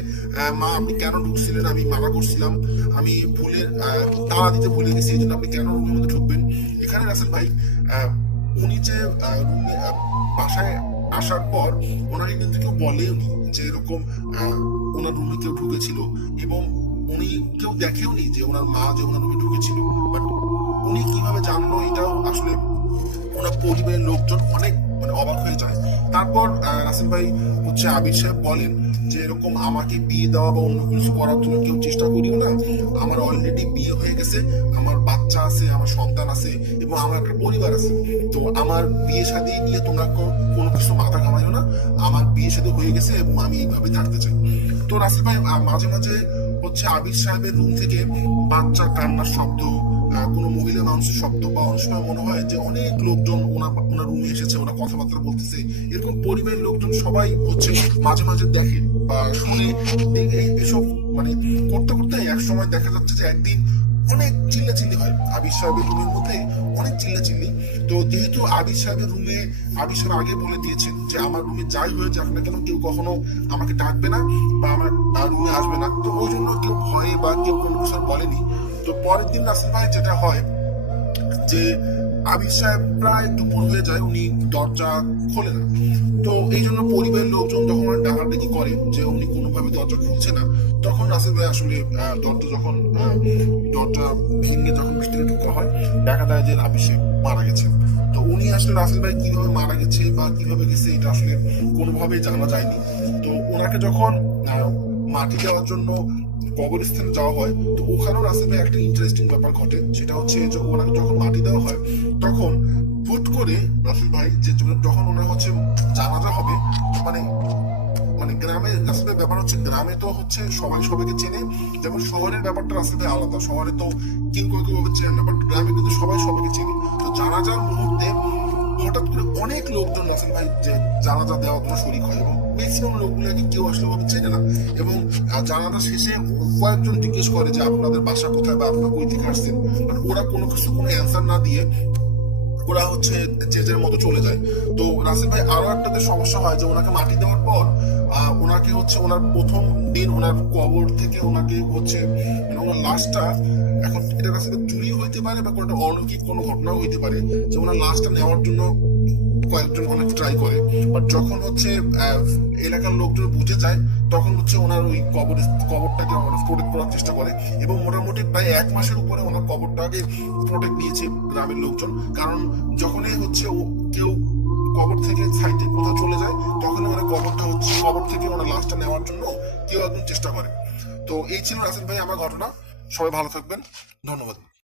মা আপনি কেন ঢুকছিলেন, আমি মানা করছিলাম, আমি ভুলে তালা দিতে ভুলে গেছি, এই জন্য আপনি কেন রুমের মধ্যে ঢুকবেন। এখানে রাসেল ভাই উনি যে বাসায় আসার পর ওনাকে কিন্তু কেউ বলেনি যে এরকম ওনার রুমে কেউ ঢুকেছিল এবং উনি কেউ দেখেও নি যে ওনার মা যে ওনার রুমে ঢুকেছিল, বাট উনি কিভাবে জানলো এটাও আসলে ওনার পরিবারের লোকজন অনেক মানে অবাক হয়ে যায়। তারপর রাসেল ভাই হচ্ছে আবির সাহেব বলেন যে এরকম আমাকে বিয়ে দেওয়া বা অন্য কিছু করার জন্য কেউ চেষ্টা করিও না, আমার অলরেডি বিয়ে হয়ে গেছে, আমার বাচ্চা আছে, আমার সন্তান আছে এবং আমার একটা পরিবার আছে। তো আমার বিয়ে শাদী নিয়ে তোমরা কোনো কিছু মাথা ঘামাইও না, আমার বিয়ে শাদী হয়ে গেছে এবং আমি এইভাবে থাকতে চাই। তো রাসেল ভাই মাঝে মাঝে হচ্ছে আবির সাহেবের রুম থেকে বাচ্চা কান্নার শব্দ, কোনো মহিলা মানুষের শব্দ, বা অনেক সময় মনে হয় যে অনেক লোকজন ওনার রুমে এসেছে, ওরা কথাবার্তা বলতেছে, এরকম পরিবারের লোকজন সবাই হচ্ছে মাঝে মাঝে দেখে বা শুনে। এসব মানে করতে করতে এক সময় দেখা যাচ্ছে যে একদিন অনেক চিল্লাচিল্লি হয় আবির সাহেবের রুমের মধ্যে, অনেক চিল্লাচিল্লি। তো যেহেতু আবির সাহেবের রুমে আবির সাহেব আগে বলে দিয়েছেন যে আমার রুমে যাই হয়ে যাক না কেন কেউ কখনো আমাকে ডাকবে না বা আমার রুমে আসবে না, তো ওই জন্য কেউ ভয়ে বা কেউ কোনো কিছু আর বলেনি। তো পরের দিন রাসেল ভাই যেটা হয় যে আবির সাহেব প্রায় দুপুর হয়ে যায়, উনি দরজা খোলে না। তো এই জন্য পরিবারের লোকজন যখন ডাকাডাকি করে যে উনি কোনোভাবে দরজা খুলছে না, তখন রাসেল ভাই আসলে দরজা ভেঙে যখন ভিতরে ঢোকা হয়, দেখা যায় যে আবির সাহেব মারা গেছে। তো উনি আসলে রাসেল ভাই কিভাবে মারা গেছে বা কিভাবে গেছে এটা আসলে কোনোভাবেই জানা যায়নি। তো ওনাকে যখন মাটি দেওয়ার জন্য কবরস্থানে যাওয়া হয়, তো ওখানেও রাসেল ভাই একটা ইন্টারেস্টিং ব্যাপার ঘটে। সেটা হচ্ছে যে ওনাকে যখন মাটি দেওয়া হয় তখন হুট করে রাসেল ভাই যে যখন ওনার হচ্ছে জানাজা হবে, মানে মানে গ্রামে রাসেল ভাই ব্যাপার হচ্ছে গ্রামে তো হচ্ছে সবাই সবাইকে চেনে, যেমন শহরের ব্যাপারটা রাসেল ভাই আলাদা, শহরে তো কেউ কেউ চেনে না, বাট গ্রামে কিন্তু সবাই সবাইকে চেনে। তো জানাজার মুহূর্তে হঠাৎ করে অনেক লোকজন রাসেল ভাই যে জানাজা দেওয়ার জন্য শরিক হয় এবং ম্যাক্সিমাম লোকগুলোকে কেউ আসলে ভাবে চেনে না। এবং জানাজা শেষে কয়েকজন জিজ্ঞেস করে যে আপনাদের বাসা কোথায় বা আপনারা কই থেকে আসছেন, মানে ওরা কোনো কিছু কোনো অ্যান্সার না দিয়ে ওরা হচ্ছে যে যার মতো চলে যায়। তো রাসেল ভাই আরো একটাতে সমস্যা হয় যে ওনাকে মাটি দেওয়ার পর ওনাকে হচ্ছে ওনার প্রথম দিন ওনার কবর থেকে ওনাকে হচ্ছে মানে ওনার লাশটা, এখন এটা রাসেল চুরি হইতে পারে বা কোনো অলৌকিক কোনো ঘটনাও হইতে পারে যে ওনার লাশটা নেওয়ার জন্য কয়েকজন অনেক ট্রাই করে, বাট যখন হচ্ছে এলাকার লোকজন বুঝে যায় তখন হচ্ছে ওনার ওই কবরটাকে প্রোটেক্ট করার চেষ্টা করে এবং মোটামুটি প্রায় 1 মাসের উপরে ওনার কবরটাকে প্রোটেক্ট দিয়েছে গ্রামের লোকজন। কারণ যখনই হচ্ছে কেউ কবর থেকে সাইডে কোথাও চলে যায় তখন ওনার কবর থেকে ওনার লাশটা নেওয়ার জন্য কেউ একজন চেষ্টা করে। তো এই ছিল রাসেল ভাই আমার ঘটনা। সবাই ভালো থাকবেন, ধন্যবাদ।